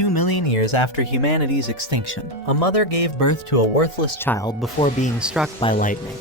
2 million years after humanity's extinction, a mother gave birth to a worthless child before being struck by lightning,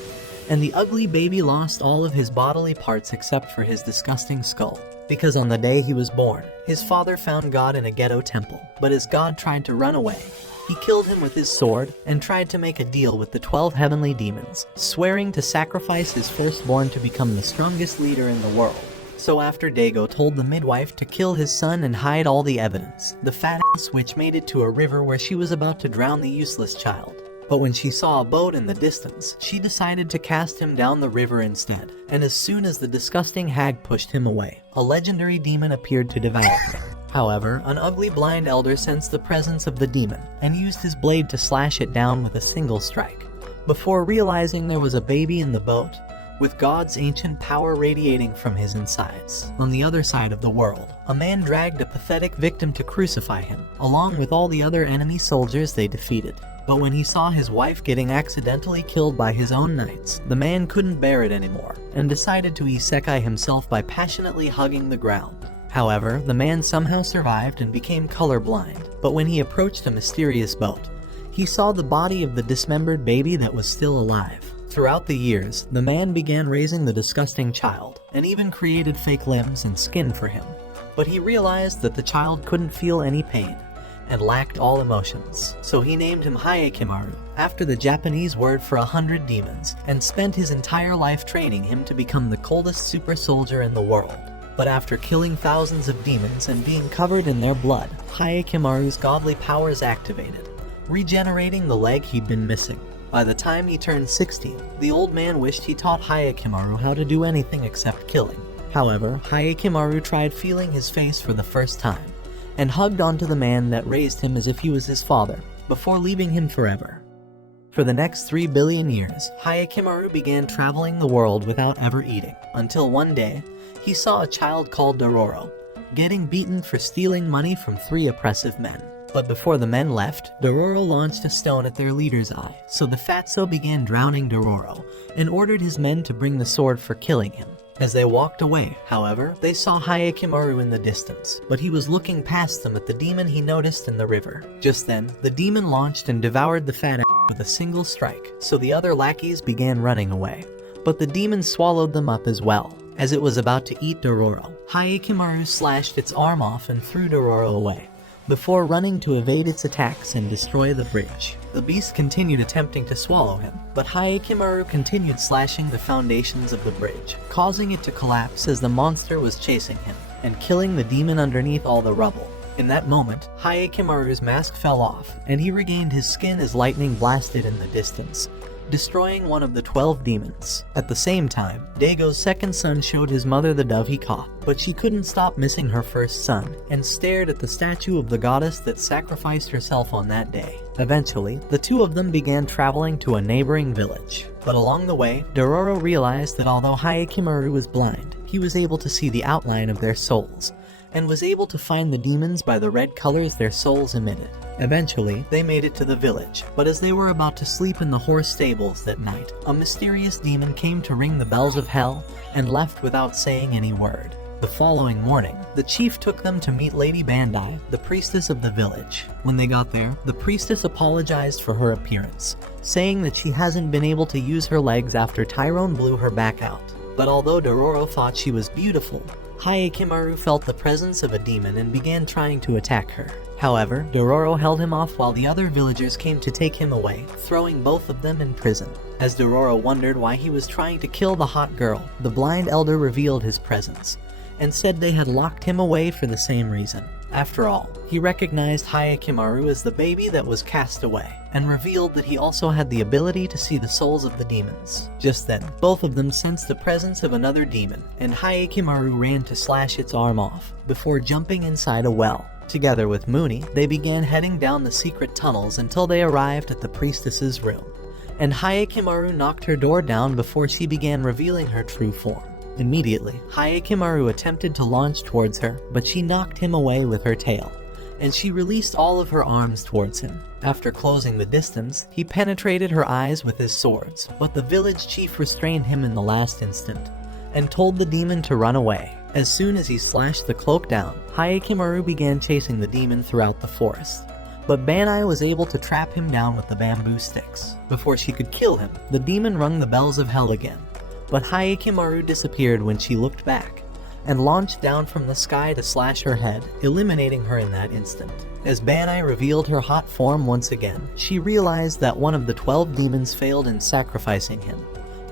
and the ugly baby lost all of his bodily parts except for his disgusting skull. Because on the day he was born, his father found God in a ghetto temple, but as God tried to run away, he killed him with his sword and tried to make a deal with the 12 heavenly demons, swearing to sacrifice his firstborn to become the strongest leader in the world. So after Dago told the midwife to kill his son and hide all the evidence, the fat ass witch made it to a river where she was about to drown the useless child. But when she saw a boat in the distance, she decided to cast him down the river instead. And as soon as the disgusting hag pushed him away, a legendary demon appeared to devour him. However, an ugly blind elder sensed the presence of the demon and used his blade to slash it down with a single strike, before realizing there was a baby in the boat, with God's ancient power radiating from his insides. On the other side of the world, a man dragged a pathetic victim to crucify him, along with all the other enemy soldiers they defeated. But when he saw his wife getting accidentally killed by his own knights, the man couldn't bear it anymore, and decided to isekai himself by passionately hugging the ground. However, the man somehow survived and became colorblind, but when he approached a mysterious boat, he saw the body of the dismembered baby that was still alive. Throughout the years, the man began raising the disgusting child, and even created fake limbs and skin for him. But he realized that the child couldn't feel any pain, and lacked all emotions, so he named him Hyakimaru, after the Japanese word for 100 demons, and spent his entire life training him to become the coldest super soldier in the world. But after killing thousands of demons and being covered in their blood, Hyakimaru's godly powers activated, regenerating the leg he'd been missing. By the time he turned 16, the old man wished he taught Hyakimaru how to do anything except killing. However, Hyakimaru tried feeling his face for the first time, and hugged onto the man that raised him as if he was his father, before leaving him forever. For the next 3 billion years, Hyakimaru began traveling the world without ever eating, until one day, he saw a child called Dororo, getting beaten for stealing money from 3 oppressive men. But before the men left, Dororo launched a stone at their leader's eye, so the fatso began drowning Dororo, and ordered his men to bring the sword for killing him. As they walked away, however, they saw Hyakimaru in the distance, but he was looking past them at the demon he noticed in the river. Just then, the demon launched and devoured the fat ass with a single strike, so the other lackeys began running away. But the demon swallowed them up as well. As it was about to eat Dororo, Hyakimaru slashed its arm off and threw Dororo away, before running to evade its attacks and destroy the bridge. The beast continued attempting to swallow him, but Hyakimaru continued slashing the foundations of the bridge, causing it to collapse as the monster was chasing him, and killing the demon underneath all the rubble. In that moment, Hyakimaru's mask fell off, and he regained his skin as lightning blasted in the distance, destroying one of the 12 demons. At the same time, Dago's second son showed his mother the dove he caught, but she couldn't stop missing her first son, and stared at the statue of the goddess that sacrificed herself on that day. Eventually, the two of them began traveling to a neighboring village. But along the way, Dororo realized that although Hyakimaru was blind, he was able to see the outline of their souls, and was able to find the demons by the red colors their souls emitted. Eventually, they made it to the village, but as they were about to sleep in the horse stables that night, a mysterious demon came to ring the bells of hell and left without saying any word. The following morning, the chief took them to meet Lady Bandai, the priestess of the village. When they got there, the priestess apologized for her appearance, saying that she hasn't been able to use her legs after Tyrone blew her back out. But although Dororo thought she was beautiful, Hyakimaru felt the presence of a demon and began trying to attack her. However, Dororo held him off while the other villagers came to take him away, throwing both of them in prison. As Dororo wondered why he was trying to kill the hot girl, the blind elder revealed his presence, and said they had locked him away for the same reason. After all, he recognized Hyakimaru as the baby that was cast away, and revealed that he also had the ability to see the souls of the demons. Just then, both of them sensed the presence of another demon, and Hyakimaru ran to slash its arm off, before jumping inside a well. Together with Mooney, they began heading down the secret tunnels until they arrived at the priestess's room, and Hyakimaru knocked her door down before she began revealing her true form. Immediately, Hyakimaru attempted to launch towards her, but she knocked him away with her tail, and she released all of her arms towards him. After closing the distance, he penetrated her eyes with his swords, but the village chief restrained him in the last instant, and told the demon to run away. As soon as he slashed the cloak down, Hayakimaru began chasing the demon throughout the forest. But Banai was able to trap him down with the bamboo sticks. Before she could kill him, the demon rung the bells of hell again. But Hayakimaru disappeared when she looked back, and launched down from the sky to slash her head, eliminating her in that instant. As Banai revealed her hot form once again, she realized that one of the 12 demons failed in sacrificing him.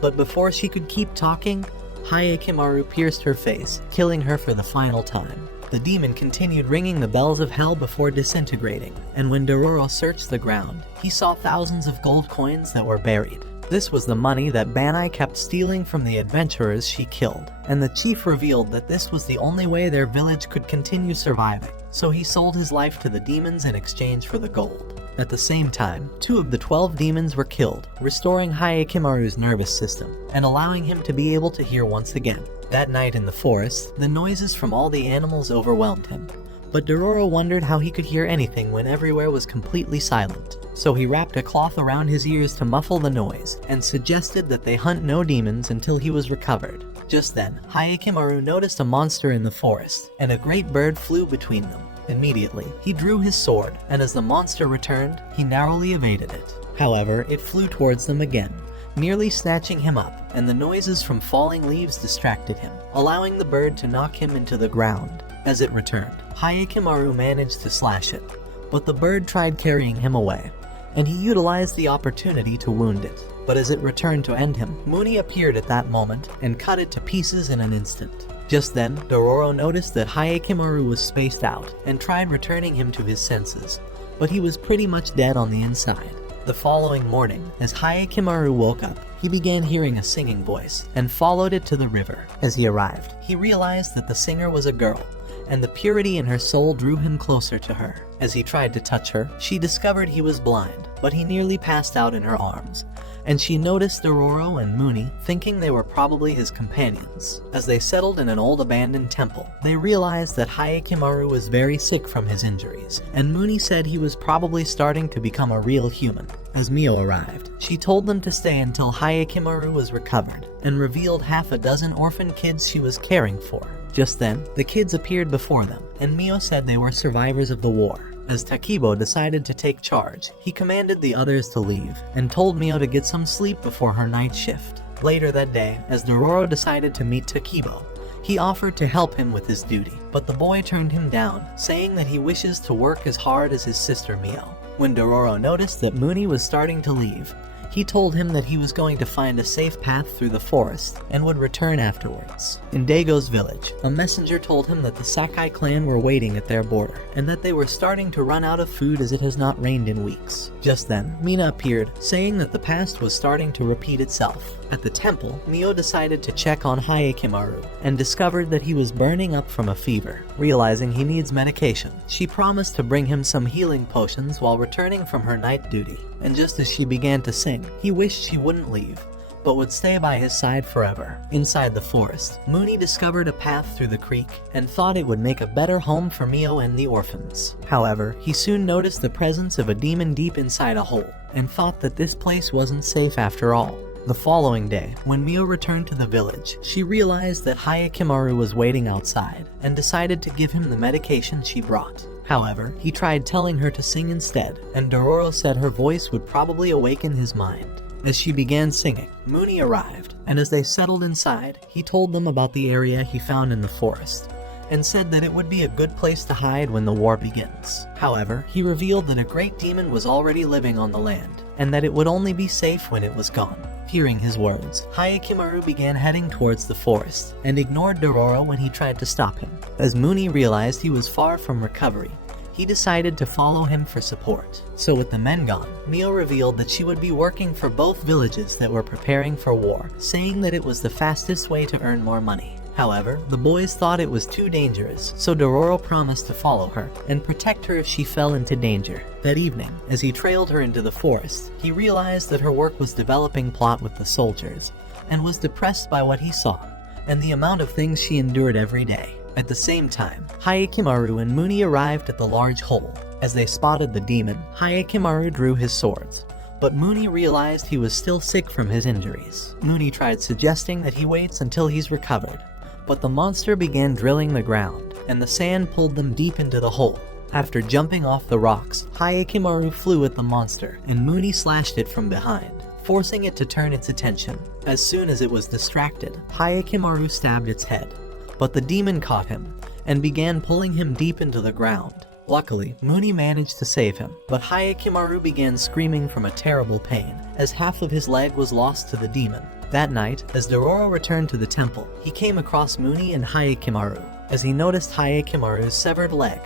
But before she could keep talking, Hayakimaru pierced her face, killing her for the final time. The demon continued ringing the bells of hell before disintegrating, and when Dororo searched the ground, he saw thousands of gold coins that were buried. This was the money that Banai kept stealing from the adventurers she killed, and the chief revealed that this was the only way their village could continue surviving, so he sold his life to the demons in exchange for the gold. At the same time, 2 of the 12 demons were killed, restoring Hayakimaru's nervous system, and allowing him to be able to hear once again. That night in the forest, the noises from all the animals overwhelmed him, but Dororo wondered how he could hear anything when everywhere was completely silent. So he wrapped a cloth around his ears to muffle the noise, and suggested that they hunt no demons until he was recovered. Just then, Hayakimaru noticed a monster in the forest, and a great bird flew between them. Immediately, he drew his sword, and as the monster returned, he narrowly evaded it. However, it flew towards them again, nearly snatching him up, and the noises from falling leaves distracted him, allowing the bird to knock him into the ground. As it returned, Hayakimaru managed to slash it, but the bird tried carrying him away, and he utilized the opportunity to wound it. But as it returned to end him, Muni appeared at that moment and cut it to pieces in an instant. Just then, Dororo noticed that Hayakimaru was spaced out and tried returning him to his senses, but he was pretty much dead on the inside. The following morning, as Hayakimaru woke up, he began hearing a singing voice and followed it to the river. As he arrived, he realized that the singer was a girl, and the purity in her soul drew him closer to her. As he tried to touch her, she discovered he was blind, but he nearly passed out in her arms, and she noticed Dororo and Muni, thinking they were probably his companions. As they settled in an old abandoned temple, they realized that Hayakimaru was very sick from his injuries, and Muni said he was probably starting to become a real human. As Mio arrived, she told them to stay until Hayakimaru was recovered, and revealed half a dozen orphan kids she was caring for. Just then, the kids appeared before them, and Mio said they were survivors of the war. As Takibo decided to take charge, he commanded the others to leave, and told Mio to get some sleep before her night shift. Later that day, as Dororo decided to meet Takibo, he offered to help him with his duty, but the boy turned him down, saying that he wishes to work as hard as his sister Mio. When Dororo noticed that Muni was starting to leave, he told him that he was going to find a safe path through the forest and would return afterwards. In Dago's village, a messenger told him that the Sakai clan were waiting at their border, and that they were starting to run out of food as it has not rained in weeks. Just then, Mina appeared, saying that the past was starting to repeat itself. At the temple, Mio decided to check on Hayakimaru, and discovered that he was burning up from a fever. Realizing he needs medication, she promised to bring him some healing potions while returning from her night duty. And just as she began to sing, he wished she wouldn't leave, but would stay by his side forever. Inside the forest, Muni discovered a path through the creek, and thought it would make a better home for Mio and the orphans. However, he soon noticed the presence of a demon deep inside a hole, and thought that this place wasn't safe after all. The following day, when Mio returned to the village, she realized that Hayakimaru was waiting outside, and decided to give him the medication she brought. However, he tried telling her to sing instead, and Dororo said her voice would probably awaken his mind. As she began singing, Muni arrived, and as they settled inside, he told them about the area he found in the forest, and said that it would be a good place to hide when the war begins. However, he revealed that a great demon was already living on the land, and that it would only be safe when it was gone. Hearing his words, Hayakimaru began heading towards the forest, and ignored Dororo when he tried to stop him. As Muni realized he was far from recovery, he decided to follow him for support. So with the men gone, Mio revealed that she would be working for both villages that were preparing for war, saying that it was the fastest way to earn more money. However, the boys thought it was too dangerous, so Dororo promised to follow her and protect her if she fell into danger. That evening, as he trailed her into the forest, he realized that her work was developing plot with the soldiers, and was depressed by what he saw, and the amount of things she endured every day. At the same time, Hayakimaru and Muni arrived at the large hole. As they spotted the demon, Hayakimaru drew his swords, but Muni realized he was still sick from his injuries. Muni tried suggesting that he waits until he's recovered, but the monster began drilling the ground, and the sand pulled them deep into the hole. After jumping off the rocks, Hayakimaru flew at the monster, and Mooney slashed it from behind, forcing it to turn its attention. As soon as it was distracted, Hayakimaru stabbed its head, but the demon caught him, and began pulling him deep into the ground. Luckily, Mooney managed to save him, but Hayakimaru began screaming from a terrible pain, as half of his leg was lost to the demon. That night, as Dororo returned to the temple, he came across Mooney and Hayakimaru. As he noticed Hayakimaru's severed leg,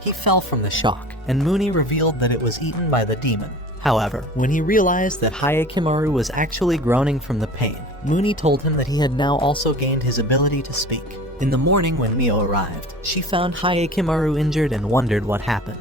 he fell from the shock, and Mooney revealed that it was eaten by the demon. However, when he realized that Hayakimaru was actually groaning from the pain, Mooney told him that he had now also gained his ability to speak. In the morning when Mio arrived, she found Hayakimaru injured and wondered what happened.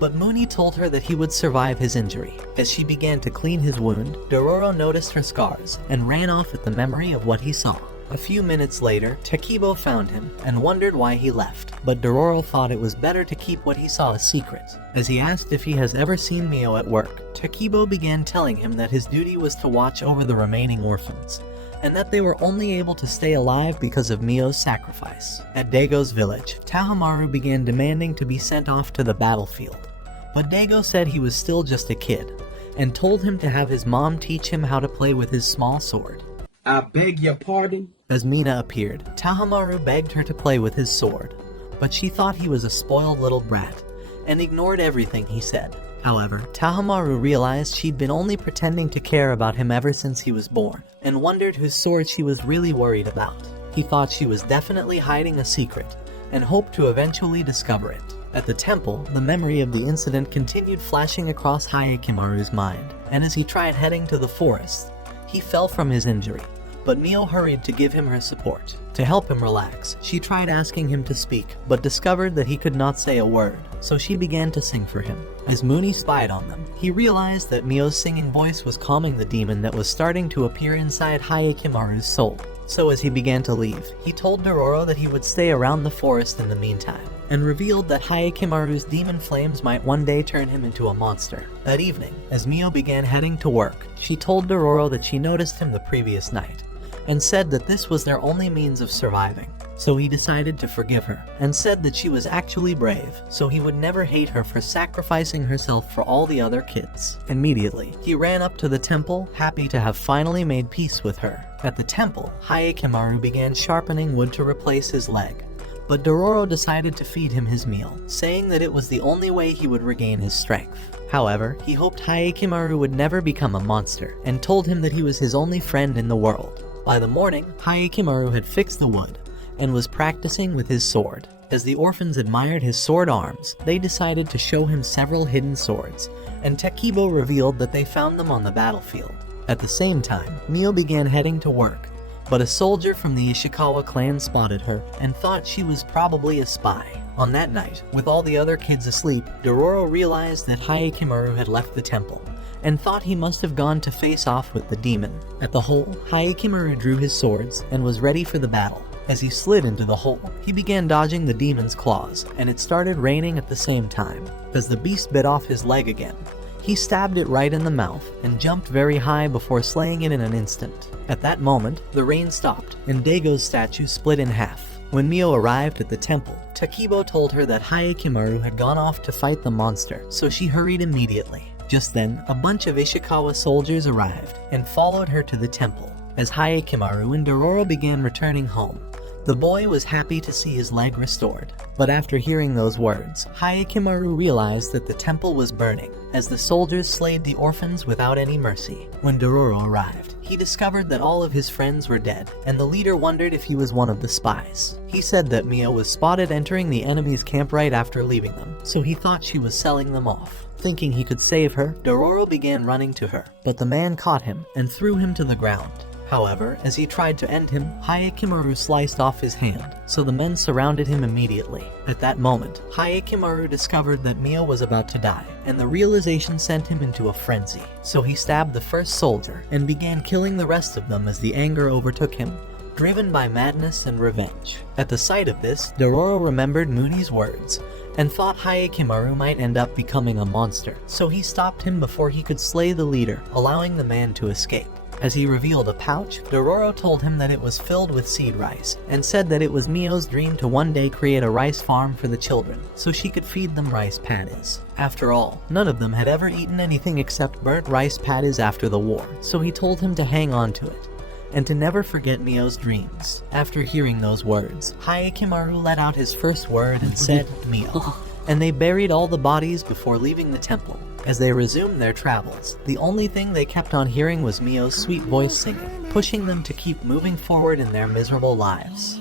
But Mooney told her that he would survive his injury. As she began to clean his wound, Dororo noticed her scars and ran off at the memory of what he saw. A few minutes later, Takibo found him and wondered why he left, but Dororo thought it was better to keep what he saw a secret. As he asked if he has ever seen Mio at work, Takibo began telling him that his duty was to watch over the remaining orphans, and that they were only able to stay alive because of Mio's sacrifice. At Dago's village, Tahamaru began demanding to be sent off to the battlefield, but Dago said he was still just a kid, and told him to have his mom teach him how to play with his small sword. I beg your pardon? As Mina appeared, Tahamaru begged her to play with his sword, but she thought he was a spoiled little brat, and ignored everything he said. However, Tahamaru realized she'd been only pretending to care about him ever since he was born, and wondered whose sword she was really worried about. He thought she was definitely hiding a secret, and hoped to eventually discover it. At the temple, the memory of the incident continued flashing across Hayakimaru's mind, and as he tried heading to the forest, he fell from his injury, but Mio hurried to give him her support. To help him relax, she tried asking him to speak, but discovered that he could not say a word, so she began to sing for him. As Mooney spied on them, he realized that Mio's singing voice was calming the demon that was starting to appear inside Hayakimaru's soul. So as he began to leave, he told Dororo that he would stay around the forest in the meantime, and revealed that Hayakimaru's demon flames might one day turn him into a monster. That evening, as Mio began heading to work, she told Dororo that she noticed him the previous night, and said that this was their only means of surviving. So he decided to forgive her, and said that she was actually brave, so he would never hate her for sacrificing herself for all the other kids. Immediately, he ran up to the temple, happy to have finally made peace with her. At the temple, Hayakimaru began sharpening wood to replace his leg, but Dororo decided to feed him his meal, saying that it was the only way he would regain his strength. However, he hoped Hayakimaru would never become a monster, and told him that he was his only friend in the world. By the morning, Hayakimaru had fixed the wood, and was practicing with his sword. As the orphans admired his sword arms, they decided to show him several hidden swords, and Takibo revealed that they found them on the battlefield. At the same time, Mio began heading to work, but a soldier from the Ishikawa clan spotted her and thought she was probably a spy. On that night, with all the other kids asleep, Dororo realized that Hayakimaru had left the temple, and thought he must have gone to face off with the demon. At the hole, Hayakimaru drew his swords and was ready for the battle. As he slid into the hole, he began dodging the demon's claws, and it started raining at the same time. As the beast bit off his leg again, he stabbed it right in the mouth and jumped very high before slaying it in an instant. At that moment, the rain stopped, and Dago's statue split in half. When Mio arrived at the temple, Takibo told her that Hayakimaru had gone off to fight the monster, so she hurried immediately. Just then, a bunch of Ishikawa soldiers arrived and followed her to the temple. As Hayakimaru and Dororo began returning home, the boy was happy to see his leg restored. But after hearing those words, Hayakimaru realized that the temple was burning, as the soldiers slayed the orphans without any mercy. When Dororo arrived, he discovered that all of his friends were dead, and the leader wondered if he was one of the spies. He said that Mio was spotted entering the enemy's camp right after leaving them, so he thought she was selling them off. Thinking he could save her, Dororo began running to her, but the man caught him and threw him to the ground. However, as he tried to end him, Hayakimaru sliced off his hand, so the men surrounded him immediately. At that moment, Hayakimaru discovered that Mio was about to die, and the realization sent him into a frenzy. So he stabbed the first soldier, and began killing the rest of them as the anger overtook him, driven by madness and revenge. At the sight of this, Dororo remembered Mooney's words, and thought Hayakimaru might end up becoming a monster, so he stopped him before he could slay the leader, allowing the man to escape. As he revealed a pouch, Dororo told him that it was filled with seed rice, and said that it was Mio's dream to one day create a rice farm for the children, so she could feed them rice patties. After all, none of them had ever eaten anything except burnt rice patties after the war, so he told him to hang on to it, and to never forget Mio's dreams. After hearing those words, Hayakimaru let out his first word and said, Mio. And they buried all the bodies before leaving the temple. As they resumed their travels, the only thing they kept on hearing was Mio's sweet voice singing, pushing them to keep moving forward in their miserable lives.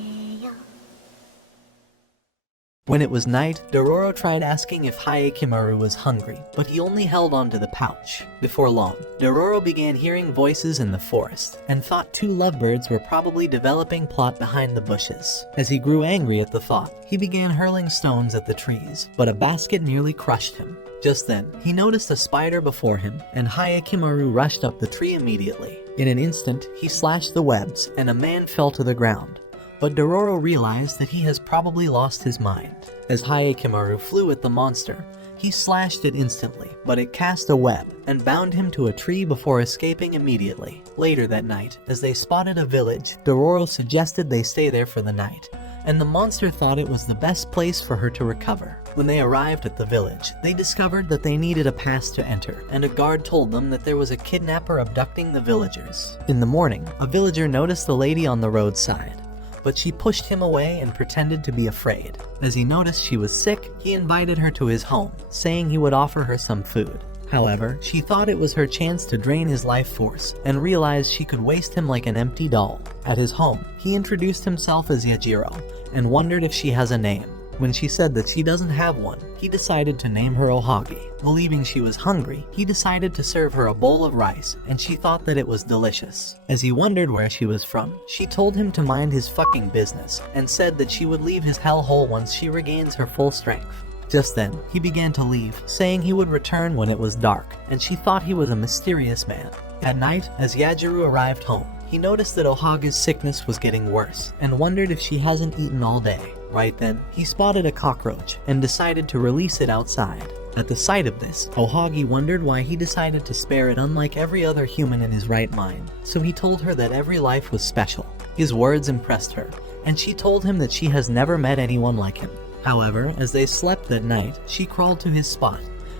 When it was night, Dororo tried asking if Hayakimaru was hungry, but he only held on to the pouch. Before long, Dororo began hearing voices in the forest, and thought two lovebirds were probably developing plot behind the bushes. As he grew angry at the thought, he began hurling stones at the trees, but a basket nearly crushed him. Just then, he noticed a spider before him, and Hayakimaru rushed up the tree immediately. In an instant, he slashed the webs, and a man fell to the ground. But Dororo realized that he has probably lost his mind. As Hayakimaru flew at the monster, he slashed it instantly, but it cast a web and bound him to a tree before escaping immediately. Later that night, as they spotted a village, Dororo suggested they stay there for the night, and the monster thought it was the best place for her to recover. When they arrived at the village, they discovered that they needed a pass to enter, and a guard told them that there was a kidnapper abducting the villagers. In the morning, a villager noticed the lady on the roadside, but she pushed him away and pretended to be afraid. As he noticed she was sick, he invited her to his home, saying he would offer her some food. However, she thought it was her chance to drain his life force, and realized she could waste him like an empty doll. At his home, he introduced himself as Yajiro, and wondered if she has a name. When she said that she doesn't have one, he decided to name her Ohagi. Believing she was hungry, he decided to serve her a bowl of rice, and she thought that it was delicious. As he wondered where she was from, she told him to mind his fucking business, and said that she would leave his hellhole once she regains her full strength. Just then, he began to leave, saying he would return when it was dark, and she thought he was a mysterious man. At night, as Yajiro arrived home, he noticed that Ohagi's sickness was getting worse, and wondered if she hasn't eaten all day. Right then, he spotted a cockroach, and decided to release it outside. At the sight of this, Ohagi wondered why he decided to spare it unlike every other human in his right mind, so he told her that every life was special. His words impressed her, and she told him that she has never met anyone like him. However, as they slept that night, she crawled to his spot,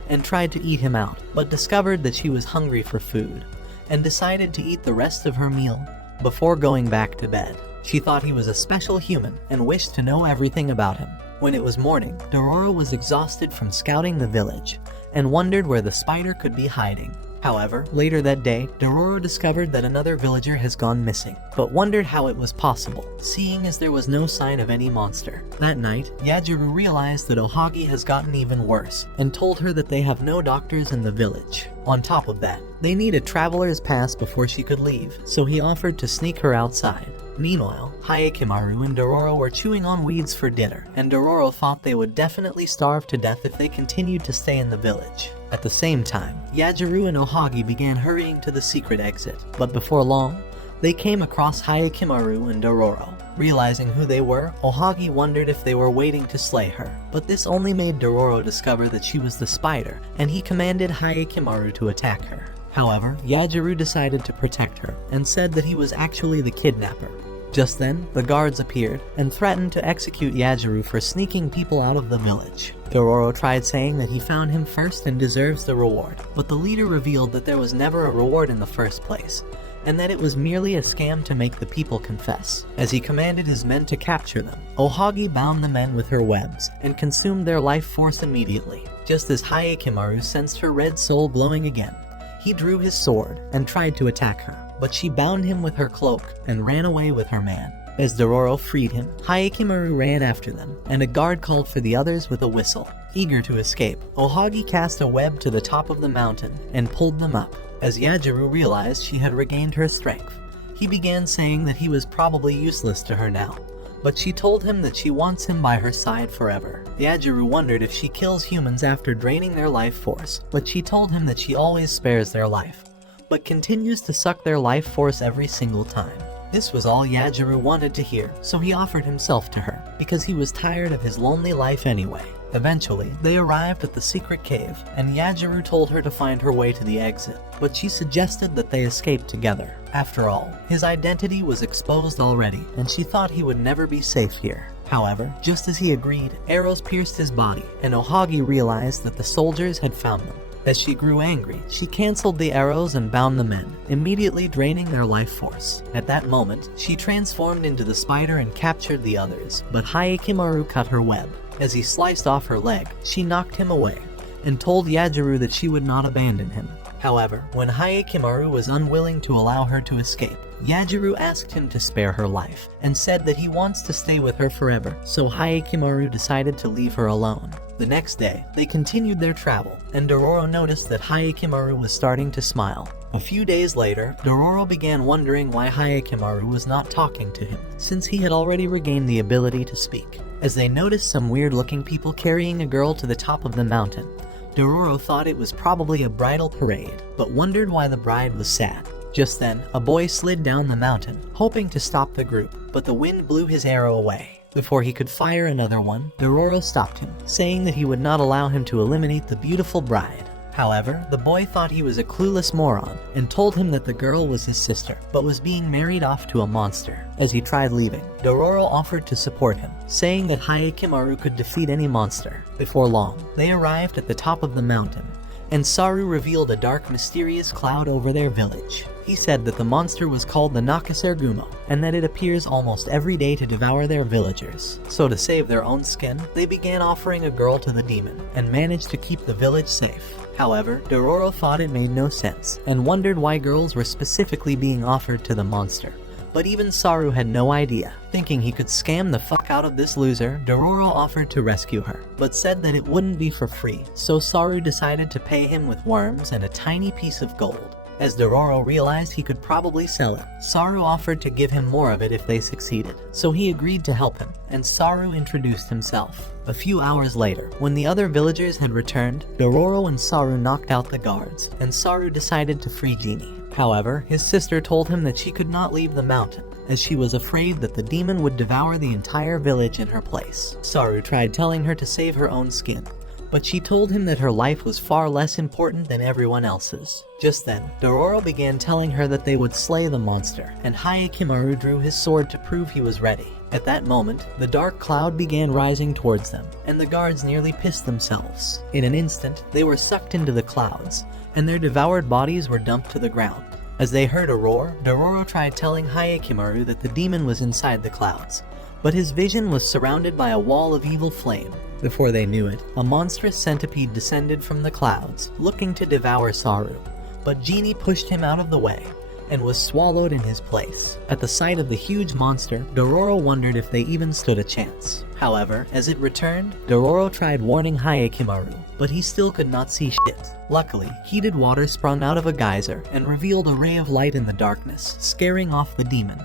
and tried to eat him out, but discovered that she was hungry for food, and decided to eat the rest of her meal before going back to bed. She thought he was a special human and wished to know everything about him. When it was morning, Dororo was exhausted from scouting the village and wondered where the spider could be hiding. However, later that day, Dororo discovered that another villager has gone missing, but wondered how it was possible, seeing as there was no sign of any monster. That night, Yajiro realized that Ohagi has gotten even worse, and told her that they have no doctors in the village. On top of that, they need a traveler's pass before she could leave, so he offered to sneak her outside. Meanwhile, Hayakimaru and Dororo were chewing on weeds for dinner, and Dororo thought they would definitely starve to death if they continued to stay in the village. At the same time, Yajiro and Ohagi began hurrying to the secret exit, but before long, they came across Hayakimaru and Dororo. Realizing who they were, Ohagi wondered if they were waiting to slay her, but this only made Dororo discover that she was the spider, and he commanded Hayakimaru to attack her. However, Yajiro decided to protect her, and said that he was actually the kidnapper. Just then, the guards appeared, and threatened to execute Yajiro for sneaking people out of the village. Dororo tried saying that he found him first and deserves the reward, but the leader revealed that there was never a reward in the first place, and that it was merely a scam to make the people confess. As he commanded his men to capture them, Ohagi bound the men with her webs, and consumed their life force immediately. Just as Hayakimaru sensed her red soul glowing again, he drew his sword and tried to attack her, but she bound him with her cloak and ran away with her man. As Dororo freed him, Hayakimaru ran after them, and a guard called for the others with a whistle. Eager to escape, Ohagi cast a web to the top of the mountain and pulled them up. As Yajiro realized she had regained her strength, he began saying that he was probably useless to her now, but she told him that she wants him by her side forever. Yajiro wondered if she kills humans after draining their life force, but she told him that she always spares their life, but continues to suck their life force every single time. This was all Yajiro wanted to hear, so he offered himself to her, because he was tired of his lonely life anyway. Eventually, they arrived at the secret cave, and Yajiru told her to find her way to the exit, but she suggested that they escape together. After all, his identity was exposed already, and she thought he would never be safe here. However, just as he agreed, arrows pierced his body, and Ohagi realized that the soldiers had found them. As she grew angry, she cancelled the arrows and bound the men, immediately draining their life force. At that moment, she transformed into the spider and captured the others, but Hyakimaru cut her web. As he sliced off her leg, she knocked him away, and told Yajiru that she would not abandon him. However, when Hyakimaru was unwilling to allow her to escape, Yajiru asked him to spare her life, and said that he wants to stay with her forever, so Hyakimaru decided to leave her alone. The next day, they continued their travel, and Dororo noticed that Hyakimaru was starting to smile. A few days later, Dororo began wondering why Hyakimaru was not talking to him, since he had already regained the ability to speak. As they noticed some weird-looking people carrying a girl to the top of the mountain, Dororo thought it was probably a bridal parade, but wondered why the bride was sad. Just then, a boy slid down the mountain, hoping to stop the group, but the wind blew his arrow away. Before he could fire another one, Dororo stopped him, saying that he would not allow him to eliminate the beautiful bride. However, the boy thought he was a clueless moron, and told him that the girl was his sister, but was being married off to a monster. As he tried leaving, Dororo offered to support him, saying that Hyakimaru could defeat any monster. Before long, they arrived at the top of the mountain, and Saru revealed a dark, mysterious cloud over their village. He said that the monster was called the Nakasergumo, and that it appears almost every day to devour their villagers. So to save their own skin, they began offering a girl to the demon, and managed to keep the village safe. However, Dororo thought it made no sense, and wondered why girls were specifically being offered to the monster. But even Saru had no idea. Thinking he could scam the fuck out of this loser, Dororo offered to rescue her, but said that it wouldn't be for free, so Saru decided to pay him with worms and a tiny piece of gold. As Dororo realized he could probably sell it, Saru offered to give him more of it if they succeeded, so he agreed to help him, and Saru introduced himself. A few hours later, when the other villagers had returned, Dororo and Saru knocked out the guards, and Saru decided to free Genie. However, his sister told him that she could not leave the mountain, as she was afraid that the demon would devour the entire village in her place. Saru tried telling her to save her own skin, but she told him that her life was far less important than everyone else's. Just then, Dororo began telling her that they would slay the monster, and Hyakimaru drew his sword to prove he was ready. At that moment, the dark cloud began rising towards them, and the guards nearly pissed themselves. In an instant, they were sucked into the clouds, and their devoured bodies were dumped to the ground. As they heard a roar, Dororo tried telling Hyakimaru that the demon was inside the clouds, but his vision was surrounded by a wall of evil flame. Before they knew it, a monstrous centipede descended from the clouds, looking to devour Saru, but Genie pushed him out of the way, and was swallowed in his place. At the sight of the huge monster, Dororo wondered if they even stood a chance. However, as it returned, Dororo tried warning Hyakimaru, but he still could not see shit. Luckily, heated water sprung out of a geyser and revealed a ray of light in the darkness, scaring off the demon,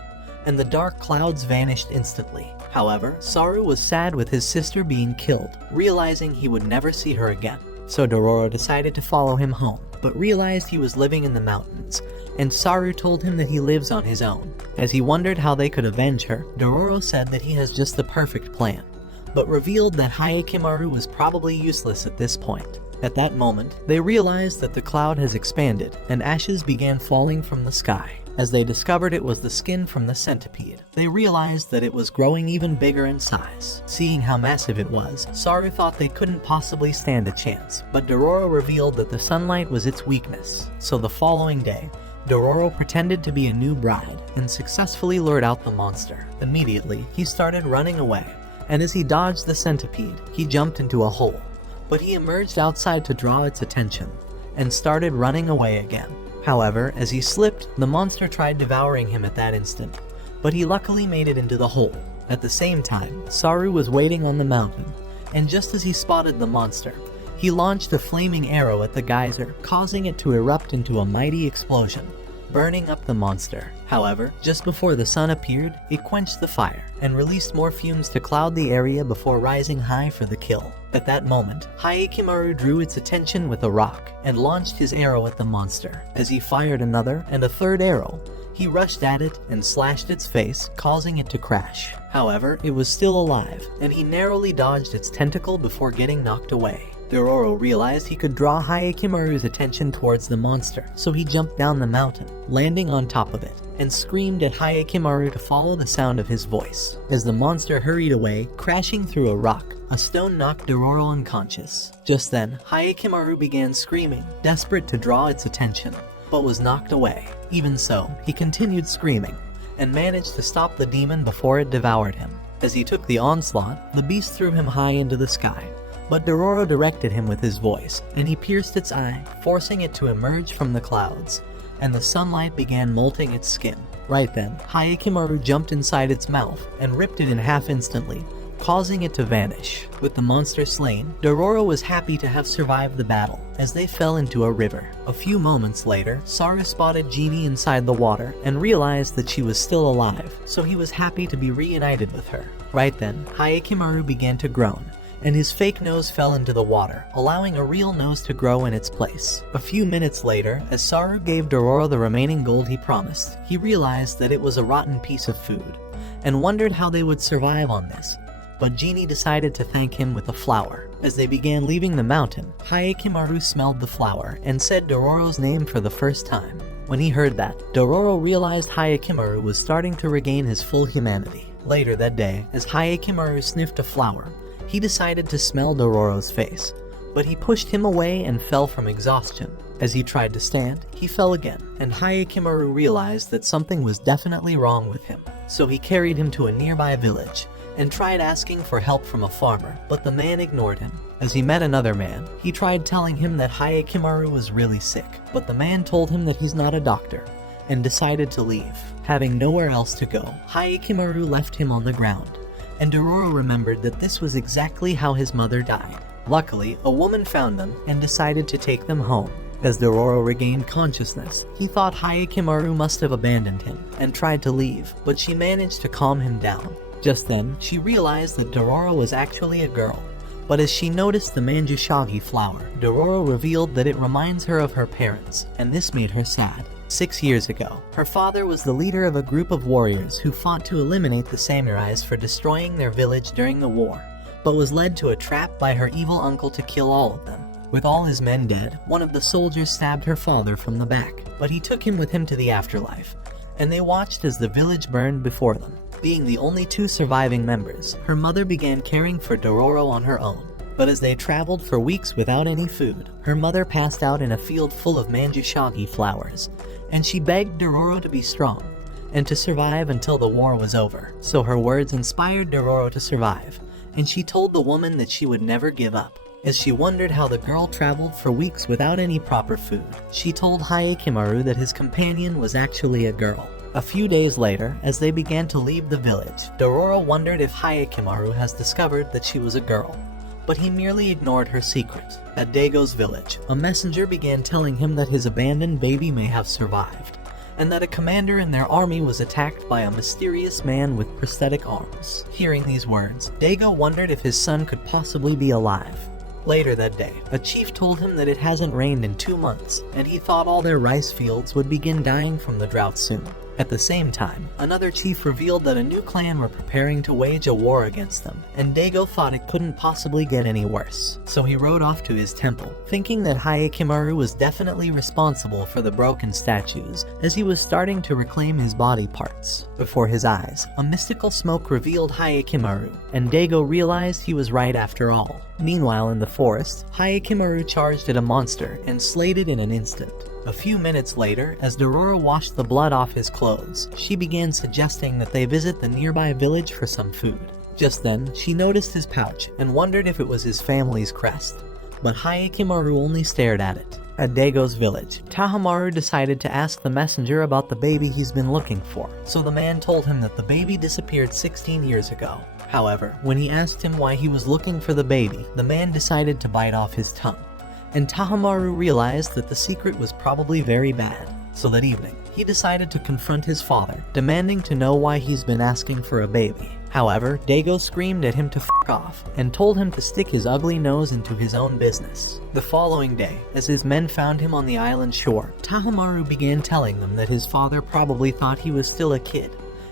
and the dark clouds vanished instantly. However, Saru was sad with his sister being killed, realizing he would never see her again. So Dororo decided to follow him home, but realized he was living in the mountains, and Saru told him that he lives on his own. As he wondered how they could avenge her, Dororo said that he has just the perfect plan, but revealed that Hyakimaru was probably useless at this point. At that moment, they realized that the cloud has expanded, and ashes began falling from the sky. As they discovered it was the skin from the centipede, they realized that it was growing even bigger in size. Seeing how massive it was, Saru thought they couldn't possibly stand a chance, but Dororo revealed that the sunlight was its weakness. So the following day, Dororo pretended to be a new bride, and successfully lured out the monster. Immediately, he started running away, and as he dodged the centipede, he jumped into a hole. But he emerged outside to draw its attention, and started running away again. However, as he slipped, the monster tried devouring him at that instant, but he luckily made it into the hole. At the same time, Saru was waiting on the mountain, and just as he spotted the monster, he launched a flaming arrow at the geyser, causing it to erupt into a mighty explosion, burning up the monster. However, just before the sun appeared, it quenched the fire, and released more fumes to cloud the area before rising high for the kill. At that moment, Hyakimaru drew its attention with a rock, and launched his arrow at the monster. As he fired another and a third arrow, He rushed at it and slashed its face, causing it to crash. However, it was still alive, and he narrowly dodged its tentacle before getting knocked away. Dororo realized he could draw Hayakimaru's attention towards the monster, so he jumped down the mountain, landing on top of it, and screamed at Hayakimaru to follow the sound of his voice. As the monster hurried away, crashing through a rock, a stone knocked Dororo unconscious. Just then, Hayakimaru began screaming, desperate to draw its attention, but was knocked away. Even so, he continued screaming, and managed to stop the demon before it devoured him. As he took the onslaught, the beast threw him high into the sky. But Dororo directed him with his voice, and he pierced its eye, forcing it to emerge from the clouds, and the sunlight began molting its skin. Right then, Hayakimaru jumped inside its mouth and ripped it in half instantly, causing it to vanish. With the monster slain, Dororo was happy to have survived the battle, as they fell into a river. A few moments later, Saru spotted Genie inside the water and realized that she was still alive, so he was happy to be reunited with her. Right then, Hayakimaru began to groan, and his fake nose fell into the water, allowing a real nose to grow in its place. A few minutes later, as Saru gave Dororo the remaining gold he promised, he realized that it was a rotten piece of food, and wondered how they would survive on this. But Genie decided to thank him with a flower. As they began leaving the mountain, Hayakimaru smelled the flower and said Dororo's name for the first time. When he heard that, Dororo realized Hayakimaru was starting to regain his full humanity. Later that day, as Hayakimaru sniffed a flower, he decided to smell Dororo's face, but he pushed him away and fell from exhaustion. As he tried to stand, he fell again, and Hayakimaru realized that something was definitely wrong with him. So he carried him to a nearby village, and tried asking for help from a farmer, but the man ignored him. As he met another man, he tried telling him that Hayakimaru was really sick, but the man told him that he's not a doctor, and decided to leave. Having nowhere else to go, Hayakimaru left him on the ground, and Dororo remembered that this was exactly how his mother died. Luckily, a woman found them and decided to take them home. As Dororo regained consciousness, he thought Hayakimaru must have abandoned him and tried to leave, but she managed to calm him down. Just then, she realized that Dororo was actually a girl, but as she noticed the manjushagi flower, Dororo revealed that it reminds her of her parents, and this made her sad. 6 years ago, her father was the leader of a group of warriors who fought to eliminate the samurais for destroying their village during the war, but was led to a trap by her evil uncle to kill all of them. With all his men dead, one of the soldiers stabbed her father from the back, but he took him with him to the afterlife, and they watched as the village burned before them. Being the only 2 surviving members, her mother began caring for Dororo on her own. But as they traveled for weeks without any food, her mother passed out in a field full of manjushagi flowers, and she begged Dororo to be strong and to survive until the war was over. So her words inspired Dororo to survive, and she told the woman that she would never give up. As she wondered how the girl traveled for weeks without any proper food, she told Hayakimaru that his companion was actually a girl. A few days later, as they began to leave the village, Dororo wondered if Hayakimaru has discovered that she was a girl, but he merely ignored her secret. At Daigo's village, a messenger began telling him that his abandoned baby may have survived, and that a commander in their army was attacked by a mysterious man with prosthetic arms. Hearing these words, Daigo wondered if his son could possibly be alive. Later that day, a chief told him that it hasn't rained in 2 months, and he thought all their rice fields would begin dying from the drought soon. At the same time, another chief revealed that a new clan were preparing to wage a war against them, and Daigo thought it couldn't possibly get any worse. So he rode off to his temple, thinking that Hayakimaru was definitely responsible for the broken statues, as he was starting to reclaim his body parts. Before his eyes, a mystical smoke revealed Hayakimaru, and Daigo realized he was right after all. Meanwhile, in the forest, Hayakimaru charged at a monster and slayed it in an instant. A few minutes later, as Dororo washed the blood off his clothes, she began suggesting that they visit the nearby village for some food. Just then, she noticed his pouch and wondered if it was his family's crest, but Hayakimaru only stared at it. At Daigo's village, Tahamaru decided to ask the messenger about the baby he's been looking for, so the man told him that the baby disappeared 16 years ago. However, when he asked him why he was looking for the baby, the man decided to bite off his tongue, and Tahamaru realized that the secret was probably very bad. So that evening, he decided to confront his father, demanding to know why he's been asking for a baby. However, Dago screamed at him to f*** off and told him to stick his ugly nose into his own business. The following day, as his men found him on the island shore, Tahamaru began telling them that his father probably thought he was still a kid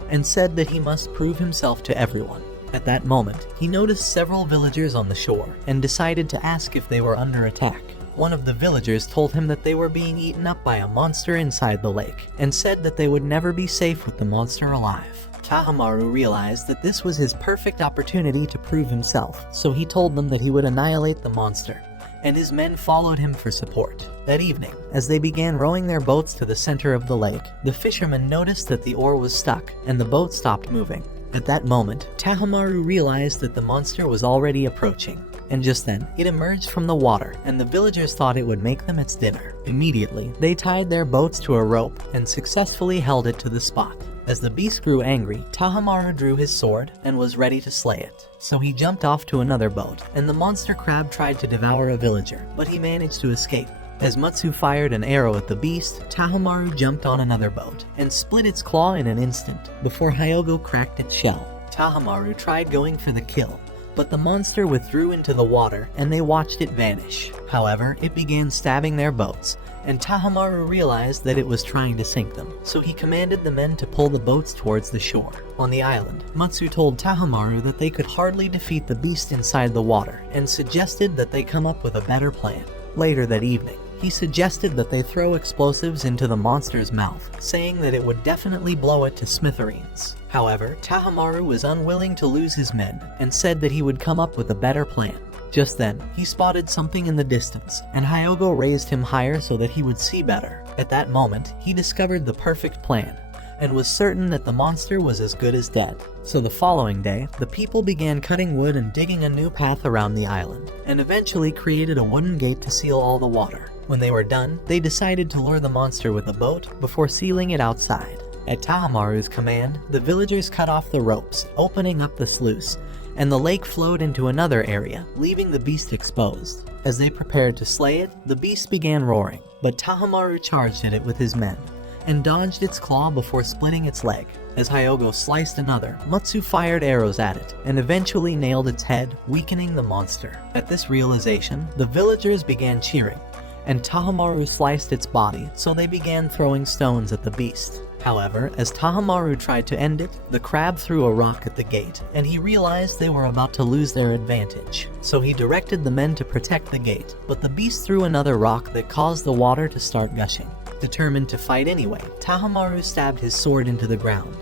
and said that he must prove himself to everyone. At that moment, he noticed several villagers on the shore and decided to ask if they were under attack. One of the villagers told him that they were being eaten up by a monster inside the lake and said that they would never be safe with the monster alive. Tahamaru realized that this was his perfect opportunity to prove himself, so he told them that he would annihilate the monster, and his men followed him for support. That evening, as they began rowing their boats to the center of the lake, the fishermen noticed that the oar was stuck and the boat stopped moving. At that moment, Tahamaru realized that the monster was already approaching, and just then, it emerged from the water, and the villagers thought it would make them its dinner. Immediately, they tied their boats to a rope and successfully held it to the spot. As the beast grew angry, Tahamaru drew his sword and was ready to slay it. So he jumped off to another boat, and the monster crab tried to devour a villager, but he managed to escape. As Mutsu fired an arrow at the beast, Tahamaru jumped on another boat and split its claw in an instant before Hyogo cracked its shell. Tahamaru tried going for the kill, but the monster withdrew into the water and they watched it vanish. However, it began stabbing their boats, and Tahamaru realized that it was trying to sink them, so he commanded the men to pull the boats towards the shore. On the island, Mutsu told Tahamaru that they could hardly defeat the beast inside the water and suggested that they come up with a better plan. Later that evening, he suggested that they throw explosives into the monster's mouth, saying that it would definitely blow it to smithereens. However, Tahamaru was unwilling to lose his men and said that he would come up with a better plan. Just then, he spotted something in the distance, and Hyogo raised him higher so that he would see better. At that moment, he discovered the perfect plan, and was certain that the monster was as good as dead. So the following day, the people began cutting wood and digging a new path around the island, and eventually created a wooden gate to seal all the water. When they were done, they decided to lure the monster with a boat before sealing it outside. At Tahamaru's command, the villagers cut off the ropes, opening up the sluice, and the lake flowed into another area, leaving the beast exposed. As they prepared to slay it, the beast began roaring, but Tahamaru charged at it with his men, and dodged its claw before splitting its leg. As Hyogo sliced another, Mutsu fired arrows at it, and eventually nailed its head, weakening the monster. At this realization, the villagers began cheering, and Tahamaru sliced its body, so they began throwing stones at the beast. However, as Tahamaru tried to end it, the crab threw a rock at the gate, and he realized they were about to lose their advantage. So he directed the men to protect the gate, but the beast threw another rock that caused the water to start gushing. Determined to fight anyway, Tahamaru stabbed his sword into the ground,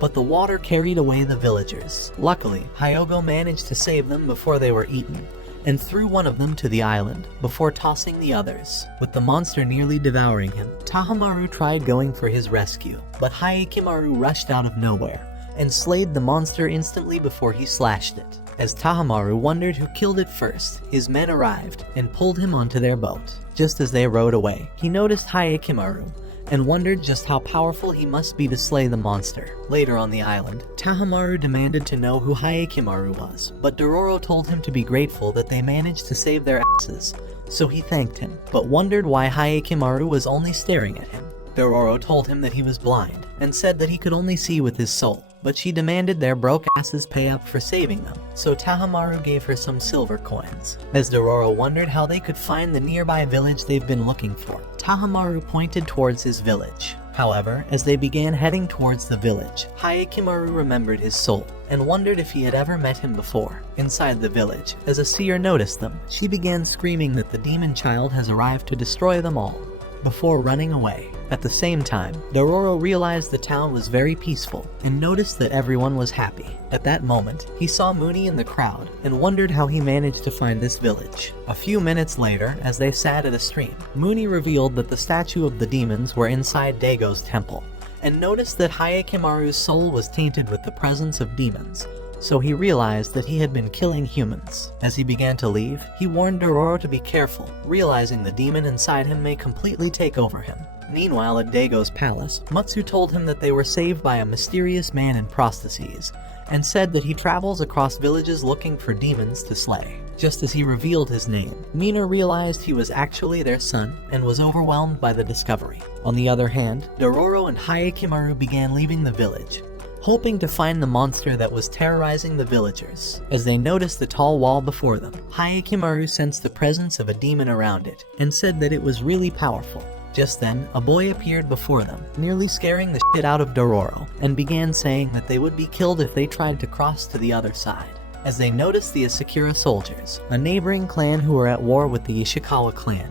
but the water carried away the villagers. Luckily, Hyogo managed to save them before they were eaten, and threw one of them to the island before tossing the others. With the monster nearly devouring him, Tahamaru tried going for his rescue, but Hyakimaru rushed out of nowhere and slayed the monster instantly before he slashed it. As Tahamaru wondered who killed it first, his men arrived and pulled him onto their boat. Just as they rowed away, he noticed Hyakimaru and wondered just how powerful he must be to slay the monster. Later on the island, Tahamaru demanded to know who Hyakimaru was, but Dororo told him to be grateful that they managed to save their asses, so he thanked him, but wondered why Hyakimaru was only staring at him. Dororo told him that he was blind, and said that he could only see with his soul, but she demanded their broke asses pay up for saving them, so Tahamaru gave her some silver coins. As Dororo wondered how they could find the nearby village they've been looking for, Tahamaru pointed towards his village. However, as they began heading towards the village, Hyakimaru remembered his soul, and wondered if he had ever met him before. Inside the village, as a seer noticed them, she began screaming that the demon child has arrived to destroy them all, before running away. At the same time, Dororo realized the town was very peaceful and noticed that everyone was happy. At that moment, he saw Mooney in the crowd and wondered how he managed to find this village. A few minutes later, as they sat at a stream, Mooney revealed that the statue of the demons were inside Dago's temple, and noticed that Hyakimaru's soul was tainted with the presence of demons, so he realized that he had been killing humans. As he began to leave, he warned Dororo to be careful, realizing the demon inside him may completely take over him. Meanwhile, at Dago's palace, Mutsu told him that they were saved by a mysterious man in prostheses, and said that he travels across villages looking for demons to slay. Just as he revealed his name, Mina realized he was actually their son and was overwhelmed by the discovery. On the other hand, Dororo and Hayakimaru began leaving the village, hoping to find the monster that was terrorizing the villagers. As they noticed the tall wall before them, Hayakimaru sensed the presence of a demon around it and said that it was really powerful. Just then, a boy appeared before them, nearly scaring the shit out of Dororo, and began saying that they would be killed if they tried to cross to the other side. As they noticed the Asakura soldiers, a neighboring clan who were at war with the Ishikawa clan,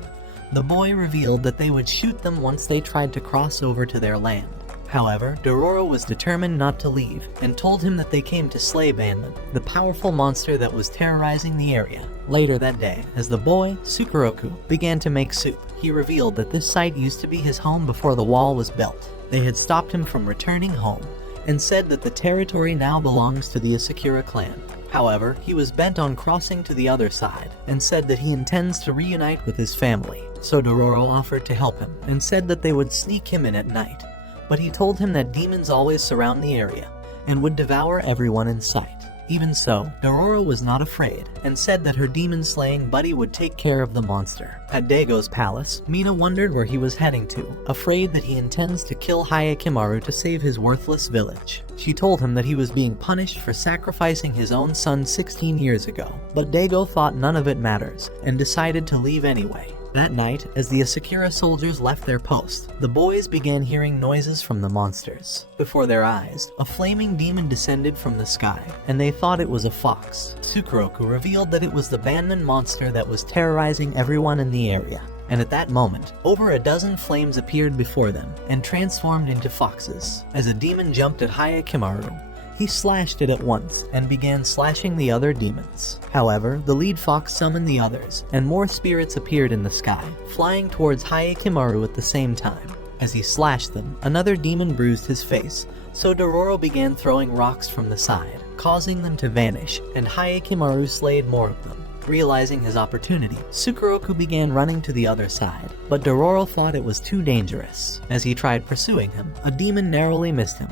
the boy revealed that they would shoot them once they tried to cross over to their land. However, Dororo was determined not to leave, and told him that they came to slay Banman, the powerful monster that was terrorizing the area. Later that day, as the boy, Sukuroku, began to make soup, he revealed that this site used to be his home before the wall was built. They had stopped him from returning home, and said that the territory now belongs to the Asakura clan. However, he was bent on crossing to the other side, and said that he intends to reunite with his family. So Dororo offered to help him, and said that they would sneak him in at night. But he told him that demons always surround the area, and would devour everyone in sight. Even so, Dororo was not afraid, and said that her demon-slaying buddy would take care of the monster. At Daigo's palace, Mina wondered where he was heading to, afraid that he intends to kill Hayakimaru to save his worthless village. She told him that he was being punished for sacrificing his own son 16 years ago, but Daigo thought none of it matters, and decided to leave anyway. That night, as the Asakura soldiers left their post, the boys began hearing noises from the monsters. Before their eyes, a flaming demon descended from the sky, and they thought it was a fox. Sukuroku revealed that it was the Banman monster that was terrorizing everyone in the area. And at that moment, over a dozen flames appeared before them, and transformed into foxes. As a demon jumped at Hayakimaru, he slashed it at once, and began slashing the other demons. However, the lead fox summoned the others, and more spirits appeared in the sky, flying towards Hayakimaru at the same time. As he slashed them, another demon bruised his face, so Dororo began throwing rocks from the side, causing them to vanish, and Hayakimaru slayed more of them. Realizing his opportunity, Sukuroku began running to the other side, but Dororo thought it was too dangerous. As he tried pursuing him, a demon narrowly missed him,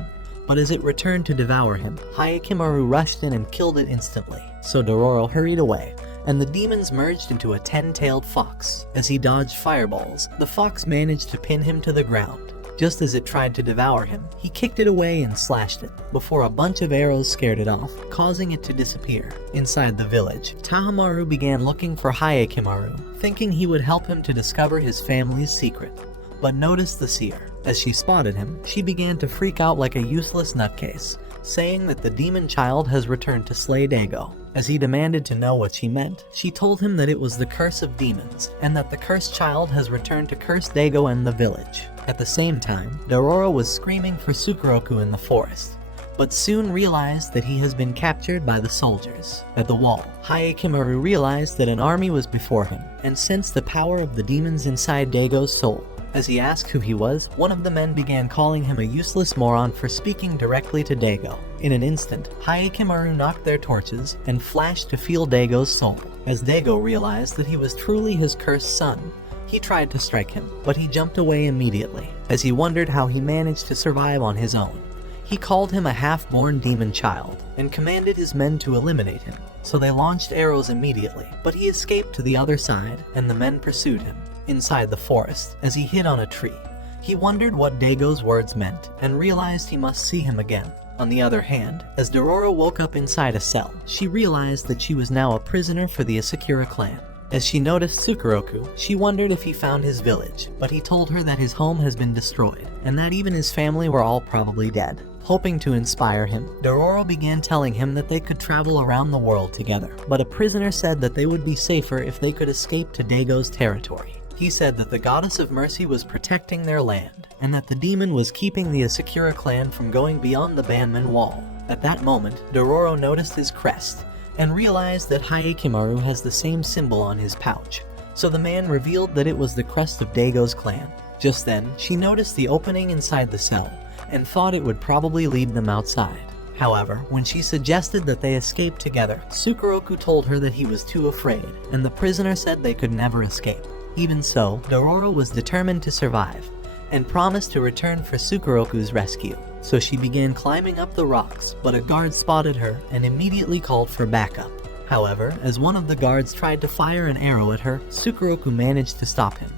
but as it returned to devour him, Hayakimaru rushed in and killed it instantly. So Dororo hurried away, and the demons merged into a 10-tailed fox. As he dodged fireballs, the fox managed to pin him to the ground. Just as it tried to devour him, he kicked it away and slashed it, before a bunch of arrows scared it off, causing it to disappear. Inside the village, Tahamaru began looking for Hayakimaru, thinking he would help him to discover his family's secret, but noticed the seer. As she spotted him, she began to freak out like a useless nutcase, saying that the demon child has returned to slay Daigo. As he demanded to know what she meant, she told him that it was the curse of demons, and that the cursed child has returned to curse Daigo and the village. At the same time, Dororo was screaming for Sukuroku in the forest, but soon realized that he has been captured by the soldiers. At the wall, Hayakimaru realized that an army was before him, and sensed the power of the demons inside Daigo's soul. As he asked who he was, one of the men began calling him a useless moron for speaking directly to Daigo. In an instant, Hayakimaru knocked their torches and flashed to feel Daigo's soul. As Daigo realized that he was truly his cursed son, he tried to strike him, but he jumped away immediately. As he wondered how he managed to survive on his own, he called him a half-born demon child, and commanded his men to eliminate him. So they launched arrows immediately, but he escaped to the other side, and the men pursued him. Inside the forest, as he hid on a tree, he wondered what Daigo's words meant, and realized he must see him again. On the other hand, as Dororo woke up inside a cell, she realized that she was now a prisoner for the Asakura clan. As she noticed Sukuroku, she wondered if he found his village, but he told her that his home has been destroyed, and that even his family were all probably dead. Hoping to inspire him, Dororo began telling him that they could travel around the world together, but a prisoner said that they would be safer if they could escape to Daigo's territory. He said that the goddess of mercy was protecting their land, and that the demon was keeping the Asakura clan from going beyond the Banman wall. At that moment, Dororo noticed his crest, and realized that Hayakimaru has the same symbol on his pouch, so the man revealed that it was the crest of Daigo's clan. Just then, she noticed the opening inside the cell, and thought it would probably lead them outside. However, when she suggested that they escape together, Sukuroku told her that he was too afraid, and the prisoner said they could never escape. Even so, Dororo was determined to survive, and promised to return for Sukuroku's rescue. So she began climbing up the rocks, but a guard spotted her and immediately called for backup. However, as one of the guards tried to fire an arrow at her, Sukeroku managed to stop him,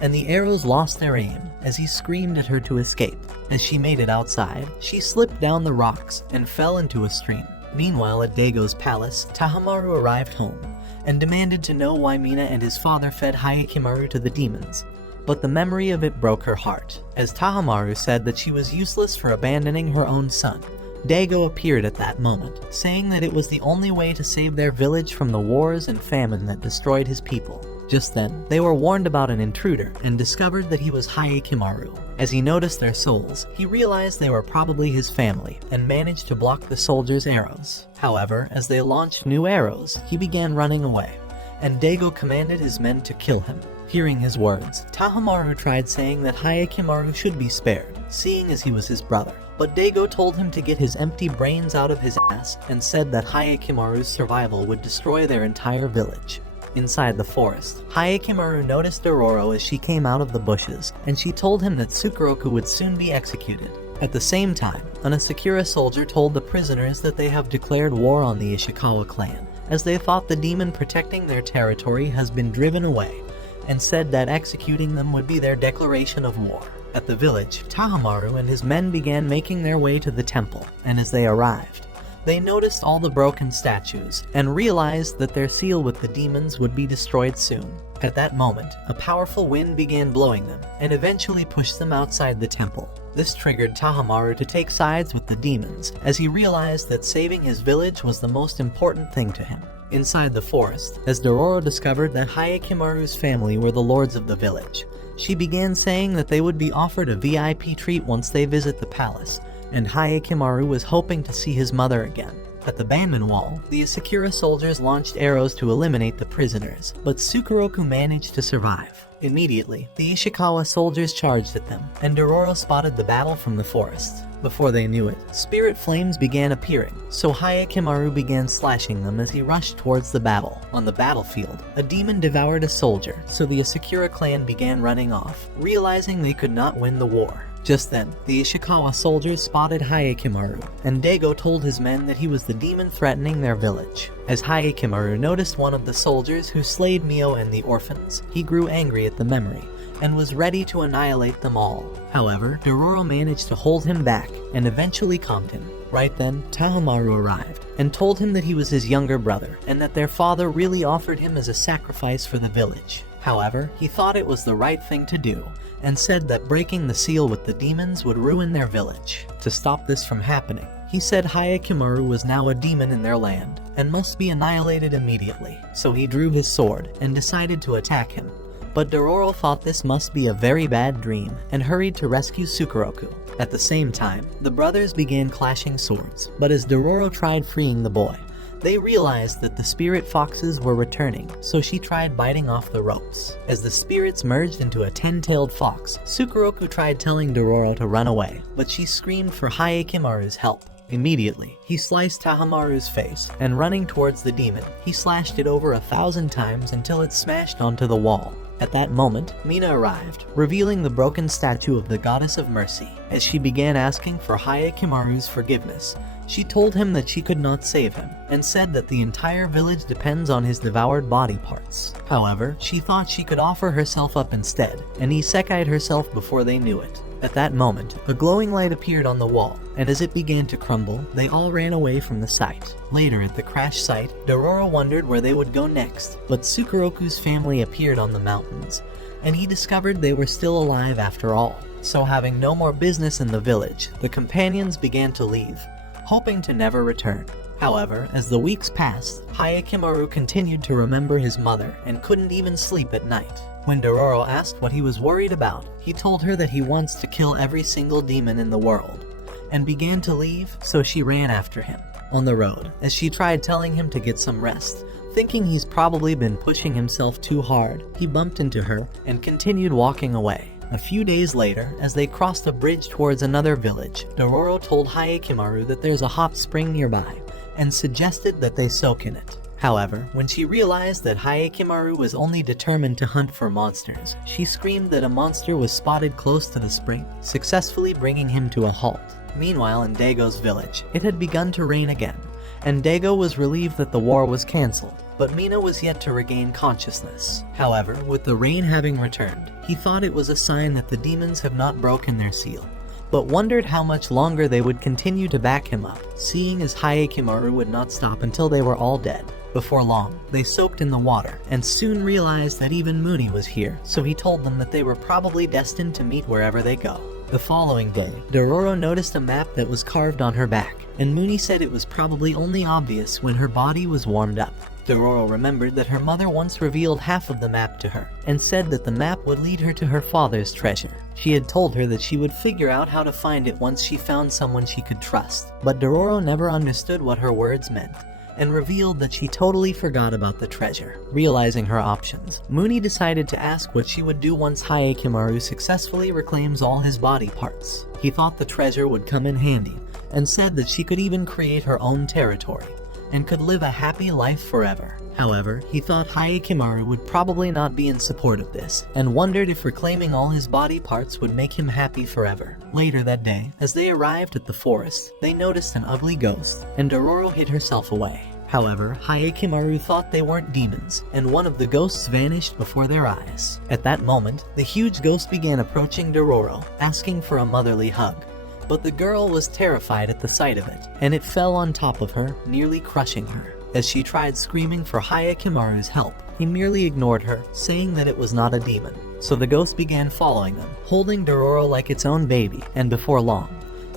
and the arrows lost their aim as he screamed at her to escape. As she made it outside, she slipped down the rocks and fell into a stream. Meanwhile, at Daigo's palace, Tahamaru arrived home and demanded to know why Mina and his father fed Hayakimaru to the demons. But the memory of it broke her heart, as Tahamaru said that she was useless for abandoning her own son. Daigo appeared at that moment, saying that it was the only way to save their village from the wars and famine that destroyed his people. Just then, they were warned about an intruder and discovered that he was Hayakimaru. As he noticed their souls, he realized they were probably his family and managed to block the soldiers' arrows. However, as they launched new arrows, he began running away, and Daigo commanded his men to kill him. Hearing his words, Tahamaru tried saying that Hayakimaru should be spared, seeing as he was his brother. But Daigo told him to get his empty brains out of his ass and said that Hayakimaru's survival would destroy their entire village. Inside the forest, Hayakimaru noticed Dororo as she came out of the bushes, and she told him that Sukeroku would soon be executed. At the same time, an Asakura soldier told the prisoners that they have declared war on the Ishikawa clan, as they thought the demon protecting their territory has been driven away, and said that executing them would be their declaration of war. At the village, Tahamaru and his men began making their way to the temple, and as they arrived, they noticed all the broken statues and realized that their seal with the demons would be destroyed soon. At that moment, a powerful wind began blowing them and eventually pushed them outside the temple. This triggered Tahamaru to take sides with the demons, as he realized that saving his village was the most important thing to him. Inside the forest, as Dororo discovered that Hayakimaru's family were the lords of the village, she began saying that they would be offered a VIP treat once they visit the palace, and Hayakimaru was hoping to see his mother again. At the Banman Wall, the Asakura soldiers launched arrows to eliminate the prisoners, but Sukeroku managed to survive. Immediately, the Ishikawa soldiers charged at them, and Dororo spotted the battle from the forest. Before they knew it, spirit flames began appearing, so Hayakimaru began slashing them as he rushed towards the battle. On the battlefield, a demon devoured a soldier, so the Asakura clan began running off, realizing they could not win the war. Just then, the Ishikawa soldiers spotted Hayakimaru, and Daigo told his men that he was the demon threatening their village. As Hayakimaru noticed one of the soldiers who slayed Mio and the orphans, he grew angry at the memory, and was ready to annihilate them all. However, Dororo managed to hold him back, and eventually calmed him. Right then, Tahamaru arrived, and told him that he was his younger brother, and that their father really offered him as a sacrifice for the village. However, he thought it was the right thing to do, and said that breaking the seal with the demons would ruin their village. To stop this from happening, he said Hayakimaru was now a demon in their land, and must be annihilated immediately. So he drew his sword, and decided to attack him. But Dororo thought this must be a very bad dream, and hurried to rescue Sukeroku. At the same time, the brothers began clashing swords, but as Dororo tried freeing the boy, they realized that the spirit foxes were returning, so she tried biting off the ropes. As the spirits merged into a 10-tailed fox, Sukeroku tried telling Dororo to run away, but she screamed for Hayakimaru's help. Immediately, he sliced Tahamaru's face, and running towards the demon, he slashed it over 1,000 times until it smashed onto the wall. At that moment, Mina arrived, revealing the broken statue of the Goddess of Mercy. As she began asking for Hayakimaru's forgiveness, she told him that she could not save him, and said that the entire village depends on his devoured body parts. However, she thought she could offer herself up instead, and isekai'd herself before they knew it. At that moment, a glowing light appeared on the wall, and as it began to crumble, they all ran away from the site. Later at the crash site, Dororo wondered where they would go next, but Sukeroku's family appeared on the mountains, and he discovered they were still alive after all. So having no more business in the village, the companions began to leave, hoping to never return. However, as the weeks passed, Hayakimaru continued to remember his mother and couldn't even sleep at night. When Dororo asked what he was worried about, he told her that he wants to kill every single demon in the world, and began to leave, so she ran after him. On the road, as she tried telling him to get some rest, thinking he's probably been pushing himself too hard, he bumped into her and continued walking away. A few days later, as they crossed a bridge towards another village, Dororo told Hayakimaru that there's a hot spring nearby, and suggested that they soak in it. However, when she realized that Hayakimaru was only determined to hunt for monsters, she screamed that a monster was spotted close to the spring, successfully bringing him to a halt. Meanwhile, in Daigo's village, it had begun to rain again, and Dago was relieved that the war was cancelled. But Mina was yet to regain consciousness. However, with the rain having returned, he thought it was a sign that the demons have not broken their seal, but wondered how much longer they would continue to back him up, seeing as Hayekimaru would not stop until they were all dead. Before long, they soaked in the water, and soon realized that even Mooney was here, so he told them that they were probably destined to meet wherever they go. The following day, Dororo noticed a map that was carved on her back, and Mooney said it was probably only obvious when her body was warmed up. Dororo remembered that her mother once revealed half of the map to her, and said that the map would lead her to her father's treasure. She had told her that she would figure out how to find it once she found someone she could trust, but Dororo never understood what her words meant, and revealed that she totally forgot about the treasure. Realizing her options, Mooney decided to ask what she would do once Hayekimaru successfully reclaims all his body parts. He thought the treasure would come in handy, and said that she could even create her own territory, and could live a happy life forever. However, he thought Hayekimaru would probably not be in support of this, and wondered if reclaiming all his body parts would make him happy forever. Later that day, as they arrived at the forest, they noticed an ugly ghost, and Dororo hid herself away. However, Hayekimaru thought they weren't demons, and one of the ghosts vanished before their eyes. At that moment, the huge ghost began approaching Dororo, asking for a motherly hug. But the girl was terrified at the sight of it, and it fell on top of her, nearly crushing her. As she tried screaming for Hayekimaru's help, he merely ignored her, saying that it was not a demon. So the ghost began following them, holding Dororo like its own baby, and before long,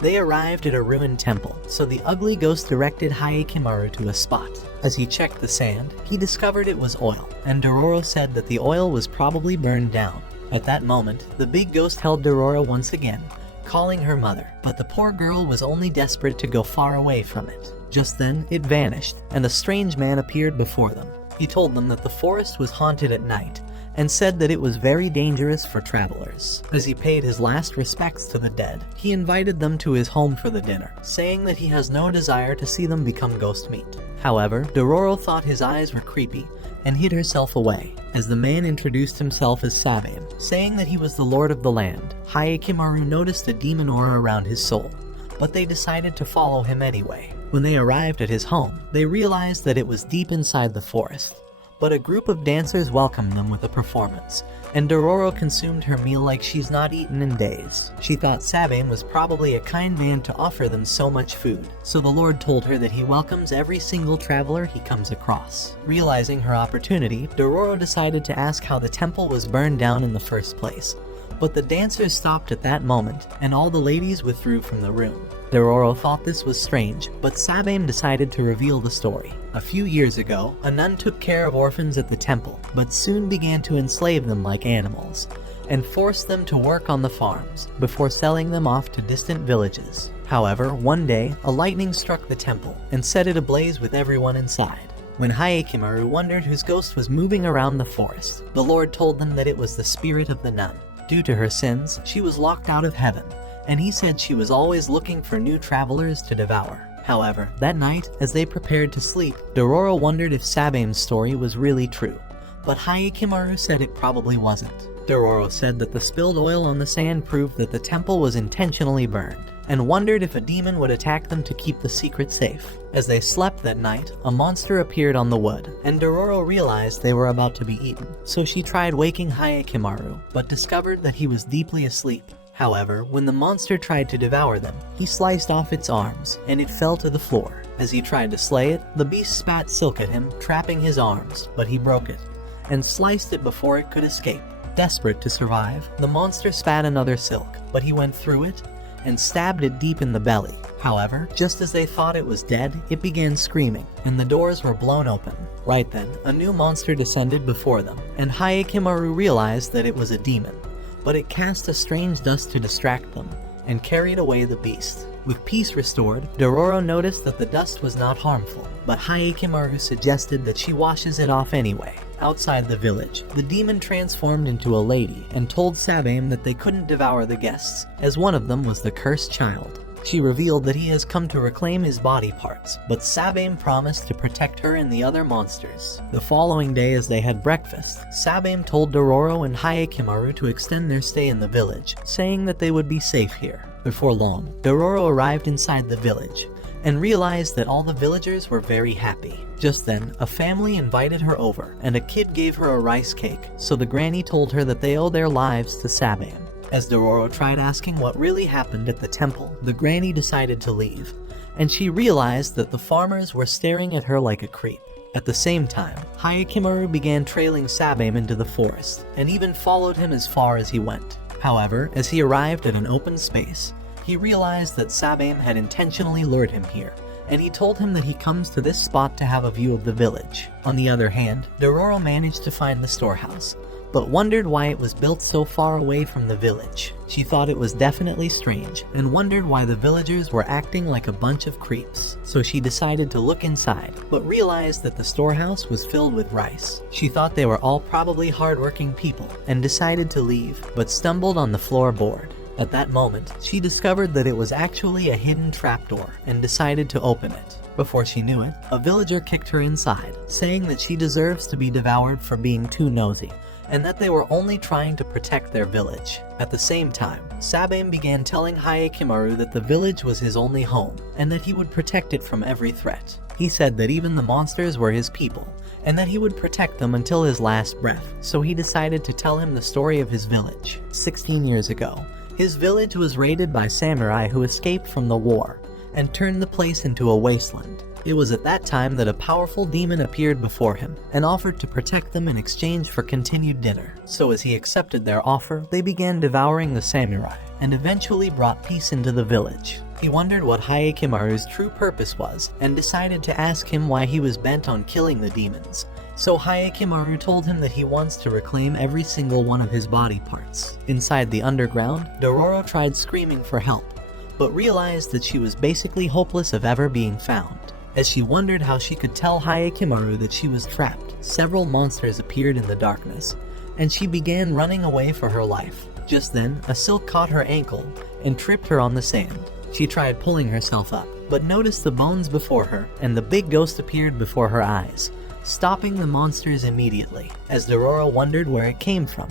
they arrived at a ruined temple, so the ugly ghost directed Hayekimaru to a spot. As he checked the sand, he discovered it was oil, and Dororo said that the oil was probably burned down. At that moment, the big ghost held Dororo once again, calling her mother, but the poor girl was only desperate to go far away from it. Just then, it vanished, and a strange man appeared before them. He told them that the forest was haunted at night, and said that it was very dangerous for travelers. As he paid his last respects to the dead, he invited them to his home for the dinner, saying that he has no desire to see them become ghost meat. However, Dororo thought his eyes were creepy, and hid herself away, as the man introduced himself as Sabame, saying that he was the lord of the land. Hayekimaru noticed a demon aura around his soul, but they decided to follow him anyway. When they arrived at his home, they realized that it was deep inside the forest, but a group of dancers welcomed them with a performance, and Dororo consumed her meal like she's not eaten in days. She thought Sabame was probably a kind man to offer them so much food, so the Lord told her that he welcomes every single traveler he comes across. Realizing her opportunity, Dororo decided to ask how the temple was burned down in the first place, but the dancers stopped at that moment, and all the ladies withdrew from the room. Dororo thought this was strange, but Sabame decided to reveal the story. A few years ago, a nun took care of orphans at the temple, but soon began to enslave them like animals, and forced them to work on the farms, before selling them off to distant villages. However, one day, a lightning struck the temple, and set it ablaze with everyone inside. When Hayekimaru wondered whose ghost was moving around the forest, the Lord told them that it was the spirit of the nun. Due to her sins, she was locked out of heaven, and he said she was always looking for new travelers to devour. However, that night, as they prepared to sleep, Dororo wondered if Sabame's story was really true, but Hayekimaru said it probably wasn't. Dororo said that the spilled oil on the sand proved that the temple was intentionally burned, and wondered if a demon would attack them to keep the secret safe. As they slept that night, a monster appeared on the wood, and Dororo realized they were about to be eaten, so she tried waking Hayekimaru, but discovered that he was deeply asleep. However, when the monster tried to devour them, he sliced off its arms, and it fell to the floor. As he tried to slay it, the beast spat silk at him, trapping his arms, but he broke it, and sliced it before it could escape. Desperate to survive, the monster spat another silk, but he went through it, and stabbed it deep in the belly. However, just as they thought it was dead, it began screaming, and the doors were blown open. Right then, a new monster descended before them, and Hayekimaru realized that it was a demon. But it cast a strange dust to distract them, and carried away the beast. With peace restored, Dororo noticed that the dust was not harmful, but Hayekimaru suggested that she washes it off anyway. Outside the village, the demon transformed into a lady, and told Sabame that they couldn't devour the guests, as one of them was the cursed child. She revealed that he has come to reclaim his body parts, but Sabame promised to protect her and the other monsters. The following day, as they had breakfast, Sabame told Dororo and Hayekimaru to extend their stay in the village, saying that they would be safe here. Before long, Dororo arrived inside the village, and realized that all the villagers were very happy. Just then, a family invited her over, and a kid gave her a rice cake, so the granny told her that they owe their lives to Sabam. As Dororo tried asking what really happened at the temple, the granny decided to leave, and she realized that the farmers were staring at her like a creep. At the same time, Hayakimaru began trailing Sabam into the forest, and even followed him as far as he went. However, as he arrived at an open space, he realized that Sabam had intentionally lured him here, and he told him that he comes to this spot to have a view of the village. On the other hand, Dororo managed to find the storehouse, but wondered why it was built so far away from the village. She thought it was definitely strange, and wondered why the villagers were acting like a bunch of creeps. So she decided to look inside, but realized that the storehouse was filled with rice. She thought they were all probably hardworking people, and decided to leave, but stumbled on the floorboard. At that moment, she discovered that it was actually a hidden trapdoor, and decided to open it. Before she knew it, a villager kicked her inside, saying that she deserves to be devoured for being too nosy, and that they were only trying to protect their village. At the same time, Sabam began telling Hayakimaru that the village was his only home, and that he would protect it from every threat. He said that even the monsters were his people, and that he would protect them until his last breath, so he decided to tell him the story of his village. 16 years ago, his village was raided by samurai who escaped from the war, and turned the place into a wasteland. It was at that time that a powerful demon appeared before him and offered to protect them in exchange for continued dinner. So as he accepted their offer, they began devouring the samurai and eventually brought peace into the village. He wondered what Hayakimaru's true purpose was and decided to ask him why he was bent on killing the demons. So Hayakimaru told him that he wants to reclaim every single one of his body parts. Inside the underground, Dororo tried screaming for help, but realized that she was basically hopeless of ever being found. As she wondered how she could tell Hayakimaru that she was trapped, several monsters appeared in the darkness, and she began running away for her life. Just then, a silk caught her ankle and tripped her on the sand. She tried pulling herself up, but noticed the bones before her, and the big ghost appeared before her eyes, stopping the monsters immediately. As Dororo wondered where it came from,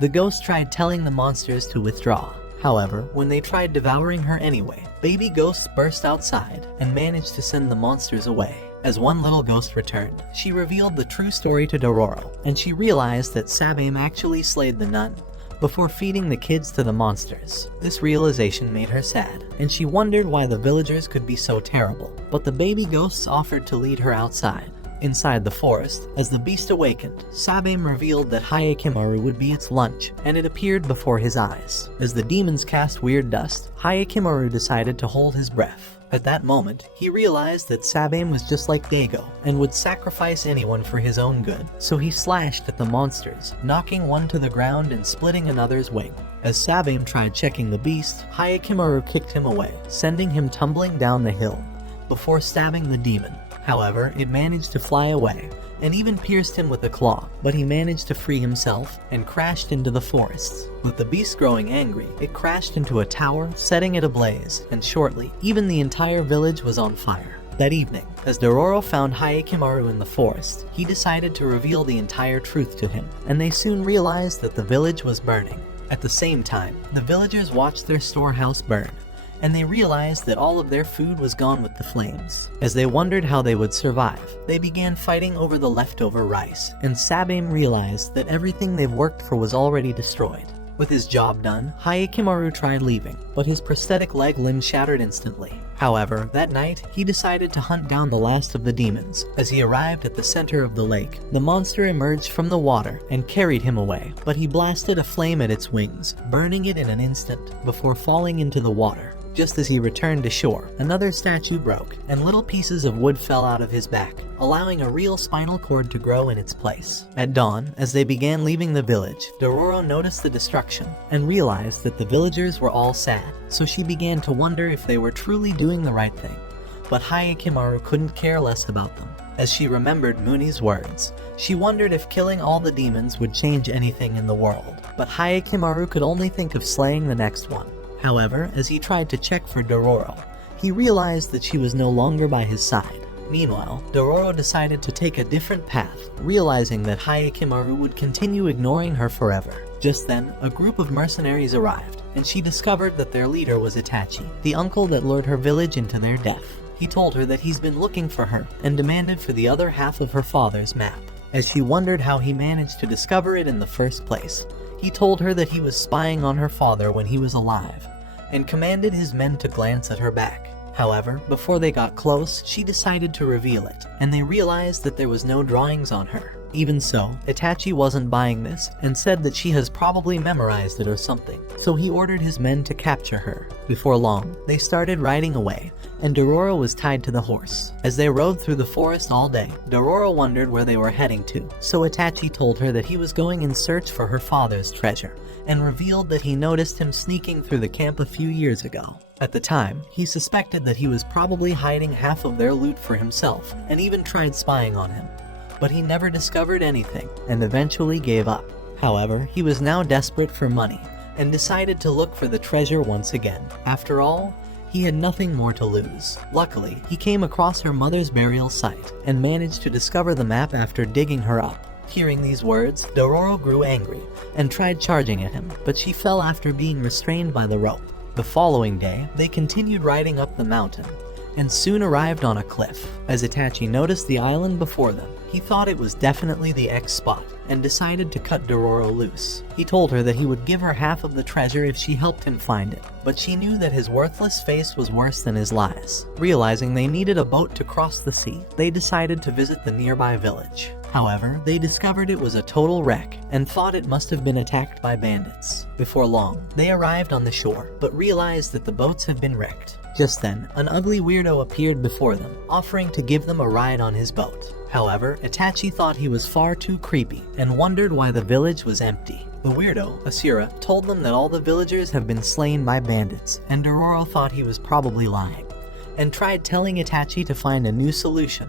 the ghost tried telling the monsters to withdraw. However, when they tried devouring her anyway, baby ghosts burst outside and managed to send the monsters away. As one little ghost returned, she revealed the true story to Dororo, and she realized that Sabam actually slayed the nun before feeding the kids to the monsters. This realization made her sad, and she wondered why the villagers could be so terrible. But the baby ghosts offered to lead her outside. Inside the forest, as the beast awakened, Sabam revealed that Hayakimaru would be its lunch, and it appeared before his eyes. As the demons cast weird dust, Hayakimaru decided to hold his breath. At that moment, he realized that Sabam was just like Dago, and would sacrifice anyone for his own good. So he slashed at the monsters, knocking one to the ground and splitting another's wing. As Sabam tried checking the beast, Hayakimaru kicked him away, sending him tumbling down the hill, before stabbing the demon. However, it managed to fly away, and even pierced him with a claw, but he managed to free himself and crashed into the forests. With the beast growing angry, it crashed into a tower, setting it ablaze, and shortly, even the entire village was on fire. That evening, as Dororo found Hayakimaru in the forest, he decided to reveal the entire truth to him, and they soon realized that the village was burning. At the same time, the villagers watched their storehouse burn, and they realized that all of their food was gone with the flames. As they wondered how they would survive, they began fighting over the leftover rice, and Sabam realized that everything they've worked for was already destroyed. With his job done, Hayakimaru tried leaving, but his prosthetic leg limb shattered instantly. However, that night, he decided to hunt down the last of the demons. As he arrived at the center of the lake, the monster emerged from the water and carried him away, but he blasted a flame at its wings, burning it in an instant before falling into the water. Just as he returned to shore, another statue broke, and little pieces of wood fell out of his back, allowing a real spinal cord to grow in its place. At dawn, as they began leaving the village, Dororo noticed the destruction, and realized that the villagers were all sad, so she began to wonder if they were truly doing the right thing. But Hayakimaru couldn't care less about them. As she remembered Muni's words, she wondered if killing all the demons would change anything in the world. But Hayakimaru could only think of slaying the next one. However, as he tried to check for Dororo, he realized that she was no longer by his side. Meanwhile, Dororo decided to take a different path, realizing that Hayakimaru would continue ignoring her forever. Just then, a group of mercenaries arrived, and she discovered that their leader was Itachi, the uncle that lured her village into their death. he told her that he's been looking for her and demanded for the other half of her father's map. As she wondered how he managed to discover it in the first place, he told her that he was spying on her father when he was alive, and commanded his men to glance at her back. However, before they got close, she decided to reveal it, and they realized that there was no drawings on her. Even so, Itachi wasn't buying this, and said that she has probably memorized it or something, so he ordered his men to capture her. Before long, they started riding away, and Dororo was tied to the horse. As they rode through the forest all day, Dororo wondered where they were heading to, so Itachi told her that he was going in search for her father's treasure, and revealed that he noticed him sneaking through the camp a few years ago. At the time, he suspected that he was probably hiding half of their loot for himself, and even tried spying on him. But he never discovered anything, and eventually gave up. However, he was now desperate for money, and decided to look for the treasure once again. After all, he had nothing more to lose. Luckily, he came across her mother's burial site, and managed to discover the map after digging her up. Hearing these words, Dororo grew angry, and tried charging at him, but she fell after being restrained by the rope. The following day, they continued riding up the mountain, and soon arrived on a cliff. As Itachi noticed the island before them, he thought it was definitely the X spot, and decided to cut Dororo loose. He told her that he would give her half of the treasure if she helped him find it, but she knew that his worthless face was worse than his lies. Realizing they needed a boat to cross the sea, they decided to visit the nearby village. However, they discovered it was a total wreck, and thought it must have been attacked by bandits. Before long, they arrived on the shore, but realized that the boats had been wrecked. Just then, an ugly weirdo appeared before them, offering to give them a ride on his boat. However, Itachi thought he was far too creepy, and wondered why the village was empty. The weirdo, Asura, told them that all the villagers have been slain by bandits, and Dororo thought he was probably lying, and tried telling Itachi to find a new solution.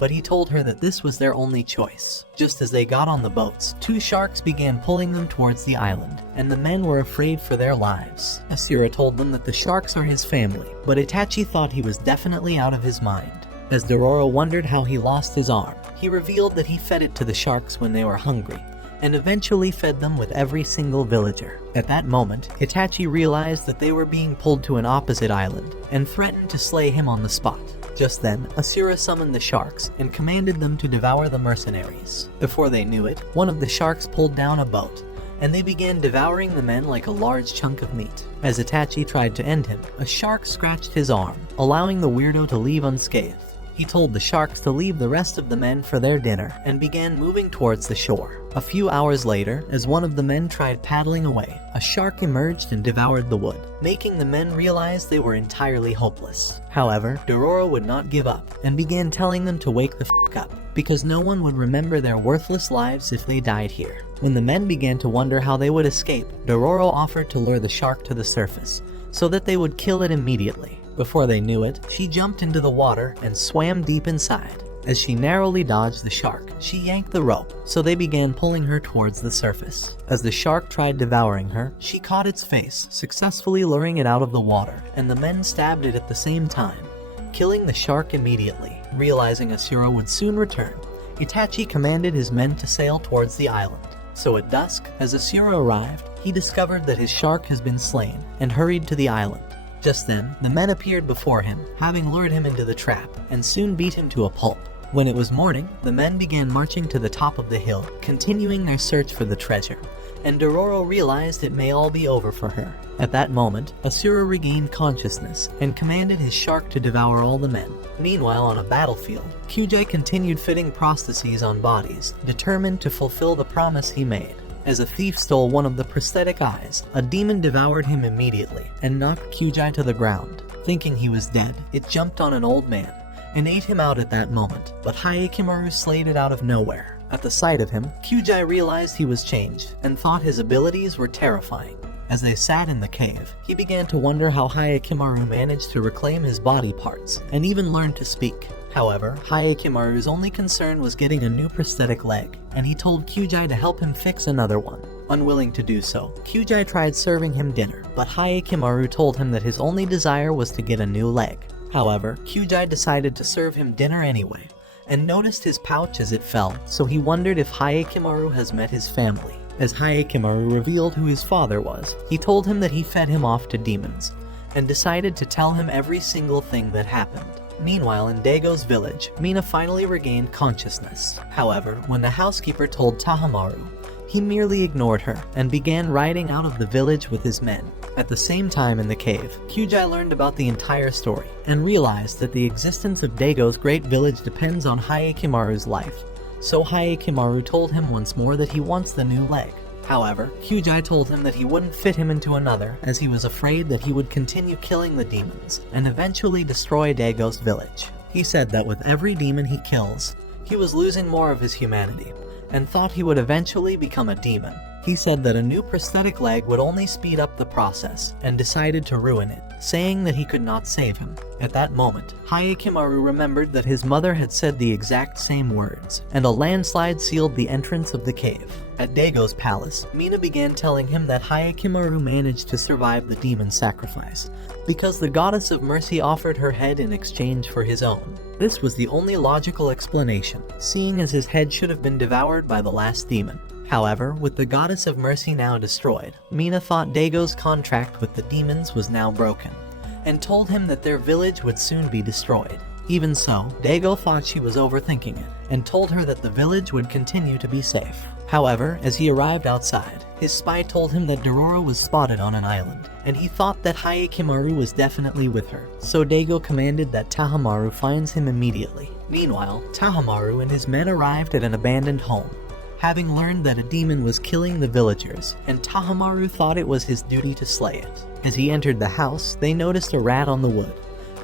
But he told her that this was their only choice. Just as they got on the boats, two sharks began pulling them towards the island, and the men were afraid for their lives. Asura told them that the sharks are his family, but Itachi thought he was definitely out of his mind. As Dororo wondered how he lost his arm, he revealed that he fed it to the sharks when they were hungry, and eventually fed them with every single villager. At that moment, Itachi realized that they were being pulled to an opposite island, and threatened to slay him on the spot. Just then, Asura summoned the sharks and commanded them to devour the mercenaries. Before they knew it, one of the sharks pulled down a boat, and they began devouring the men like a large chunk of meat. As Itachi tried to end him, a shark scratched his arm, allowing the weirdo to leave unscathed. He told the sharks to leave the rest of the men for their dinner, and began moving towards the shore. A few hours later, as one of the men tried paddling away, a shark emerged and devoured the wood, making the men realize they were entirely hopeless. However, Dororo would not give up, and began telling them to wake the f*** up, because no one would remember their worthless lives if they died here. When the men began to wonder how they would escape, Dororo offered to lure the shark to the surface, so that they would kill it immediately. Before they knew it, she jumped into the water and swam deep inside. As she narrowly dodged the shark, she yanked the rope, so they began pulling her towards the surface. As the shark tried devouring her, she caught its face, successfully luring it out of the water, and the men stabbed it at the same time, killing the shark immediately. Realizing Asura would soon return, Itachi commanded his men to sail towards the island. So at dusk, as Asura arrived, he discovered that his shark has been slain, and hurried to the island. Just then, the men appeared before him, having lured him into the trap, and soon beat him to a pulp. When it was morning, the men began marching to the top of the hill, continuing their search for the treasure, and Dororo realized it may all be over for her. At that moment, Asura regained consciousness, and commanded his shark to devour all the men. Meanwhile, on a battlefield, Kyujai continued fitting prostheses on bodies, determined to fulfill the promise he made. As a thief stole one of the prosthetic eyes, a demon devoured him immediately, and knocked Kyujai to the ground. Thinking he was dead, it jumped on an old man, and ate him out at that moment, but Hyakimaru slayed it out of nowhere. At the sight of him, Kyujai realized he was changed, and thought his abilities were terrifying. As they sat in the cave, he began to wonder how Hyakimaru managed to reclaim his body parts, and even learn to speak. However, Hyakimaru's only concern was getting a new prosthetic leg, and he told Kyujai to help him fix another one. Unwilling to do so, Kyujai tried serving him dinner, but Hyakimaru told him that his only desire was to get a new leg. However, Kyujai decided to serve him dinner anyway, and noticed his pouch as it fell, so he wondered if Hyakimaru has met his family. As Hyakimaru revealed who his father was, he told him that he fed him off to demons, and decided to tell him every single thing that happened. Meanwhile, in Dago's village, Mina finally regained consciousness. However, when the housekeeper told Tahamaru, he merely ignored her and began riding out of the village with his men. At the same time in the cave, Kyujai learned about the entire story and realized that the existence of Dago's great village depends on Hayakimaru's life. So Hayakimaru told him once more that he wants the new leg. However, Kyujai told him that he wouldn't fit him into another, as he was afraid that he would continue killing the demons and eventually destroy Dago's village. He said that with every demon he kills, he was losing more of his humanity, and thought he would eventually become a demon. He said that a new prosthetic leg would only speed up the process, and decided to ruin it, saying that he could not save him. At that moment, Hayakimaru remembered that his mother had said the exact same words, and a landslide sealed the entrance of the cave. At Dago's palace, Mina began telling him that Hayakimaru managed to survive the demon sacrifice, because the goddess of mercy offered her head in exchange for his own. This was the only logical explanation, seeing as his head should have been devoured by the last demon. However, with the goddess of mercy now destroyed, Mina thought Dago's contract with the demons was now broken, and told him that their village would soon be destroyed. Even so, Dago thought she was overthinking it, and told her that the village would continue to be safe. However, as he arrived outside, his spy told him that Dororo was spotted on an island, and he thought that Hayakimaru was definitely with her, so Dago commanded that Tahamaru finds him immediately. Meanwhile, Tahamaru and his men arrived at an abandoned home, having learned that a demon was killing the villagers, and Tahamaru thought it was his duty to slay it. As he entered the house, they noticed a rat on the wood,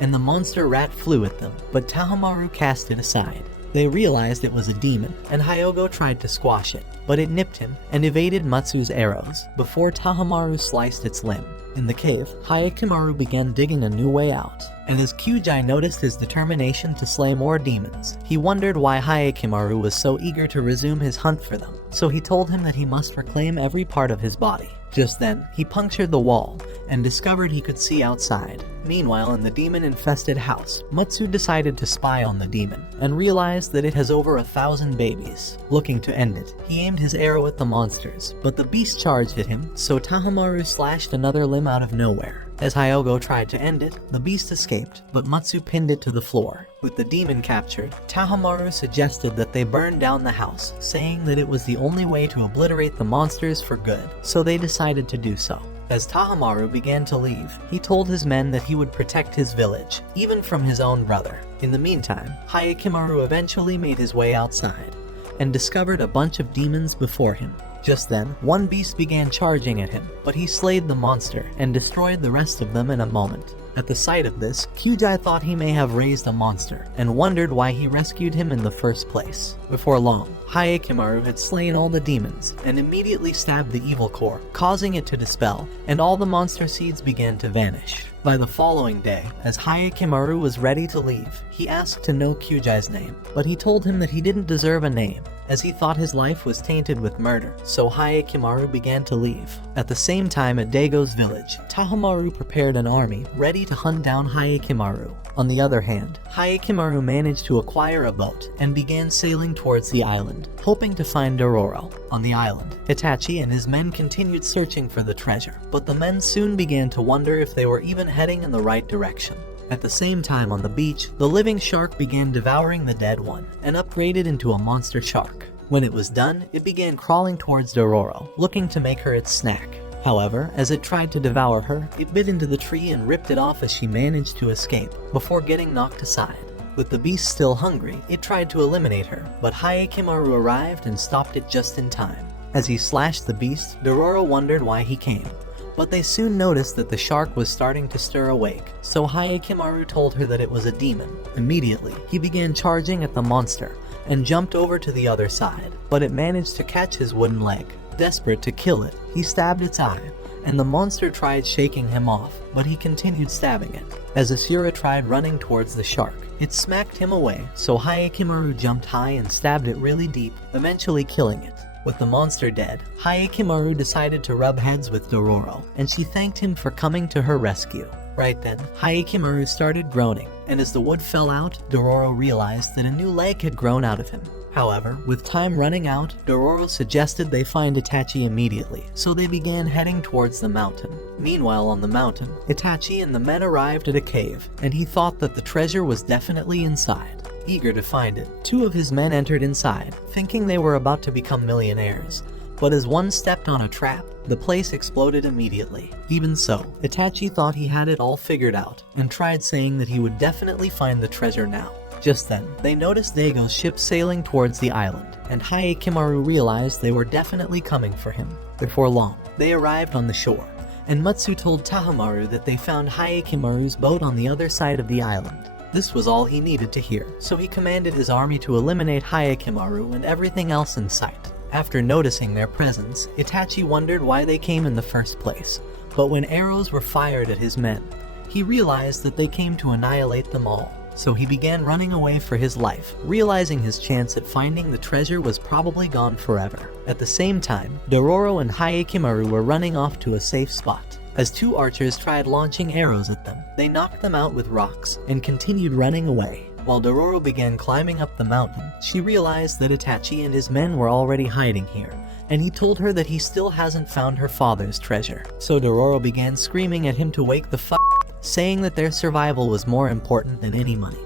and the monster rat flew at them, but Tahamaru cast it aside. They realized it was a demon, and Hyogo tried to squash it, but it nipped him and evaded Matsu's arrows before Tahamaru sliced its limb. In the cave, Hayakimaru began digging a new way out, and as Kyujai noticed his determination to slay more demons, he wondered why Hayakimaru was so eager to resume his hunt for them, so he told him that he must reclaim every part of his body. Just then, he punctured the wall and discovered he could see outside. Meanwhile, in the demon-infested house, Matsu decided to spy on the demon and realized that it has over 1,000 babies. Looking to end it, he aimed his arrow at the monsters, but the beast charged at him, so Tahamaru slashed another limb out of nowhere. As Hyogo tried to end it, the beast escaped, but Matsu pinned it to the floor. With the demon captured, Tahamaru suggested that they burn down the house, saying that it was the only way to obliterate the monsters for good, so they decided to do so. As Tahamaru began to leave, he told his men that he would protect his village, even from his own brother. In the meantime, Hayakimaru eventually made his way outside, and discovered a bunch of demons before him. Just then, one beast began charging at him, but he slayed the monster and destroyed the rest of them in a moment. At the sight of this, Kyujai thought he may have raised a monster, and wondered why he rescued him in the first place. Before long, Hayakimaru had slain all the demons, and immediately stabbed the evil core, causing it to dispel, and all the monster seeds began to vanish. By the following day, as Hayakimaru was ready to leave, he asked to know Kyujai's name, but he told him that he didn't deserve a name, as he thought his life was tainted with murder, so Hayakimaru began to leave. At the same time at Dago's village, Tahamaru prepared an army ready to hunt down Hayakimaru. On the other hand, Hayakimaru managed to acquire a boat and began sailing towards the island, hoping to find Dororo. On the island, Itachi and his men continued searching for the treasure, but the men soon began to wonder if they were even heading in the right direction. At the same time on the beach, the living shark began devouring the dead one, and upgraded into a monster shark. When it was done, it began crawling towards Dororo, looking to make her its snack. However, as it tried to devour her, it bit into the tree and ripped it off as she managed to escape, before getting knocked aside. With the beast still hungry, it tried to eliminate her, but Hayakimaru arrived and stopped it just in time. As he slashed the beast, Dororo wondered why he came, but they soon noticed that the shark was starting to stir awake, so Hayakimaru told her that it was a demon. Immediately, he began charging at the monster, and jumped over to the other side, but it managed to catch his wooden leg. Desperate to kill it, he stabbed its eye, and the monster tried shaking him off, but he continued stabbing it. As Asura tried running towards the shark, it smacked him away, so Hayakimaru jumped high and stabbed it really deep, eventually killing it. With the monster dead, Hayakimaru decided to rub heads with Dororo, and she thanked him for coming to her rescue. Right then, Hayakimaru started groaning, and as the wood fell out, Dororo realized that a new leg had grown out of him. However, with time running out, Dororo suggested they find Itachi immediately, so they began heading towards the mountain. Meanwhile on the mountain, Itachi and the men arrived at a cave, and he thought that the treasure was definitely inside. Eager to find it, 2 of his men entered inside, thinking they were about to become millionaires. But as one stepped on a trap, the place exploded immediately. Even so, Itachi thought he had it all figured out, and tried saying that he would definitely find the treasure now. Just then, they noticed Daigo's ship sailing towards the island, and Haekimaru realized they were definitely coming for him. Before long, they arrived on the shore, and Matsu told Tahamaru that they found Haekimaru's boat on the other side of the island. This was all he needed to hear, so he commanded his army to eliminate Haekimaru and everything else in sight. After noticing their presence, Itachi wondered why they came in the first place, but when arrows were fired at his men, he realized that they came to annihilate them all. So he began running away for his life, realizing his chance at finding the treasure was probably gone forever. At the same time, Dororo and Haekimaru were running off to a safe spot. As 2 archers tried launching arrows at them, they knocked them out with rocks and continued running away. While Dororo began climbing up the mountain, she realized that Itachi and his men were already hiding here, and he told her that he still hasn't found her father's treasure. So Dororo began screaming at him to wake the f***, saying that their survival was more important than any money.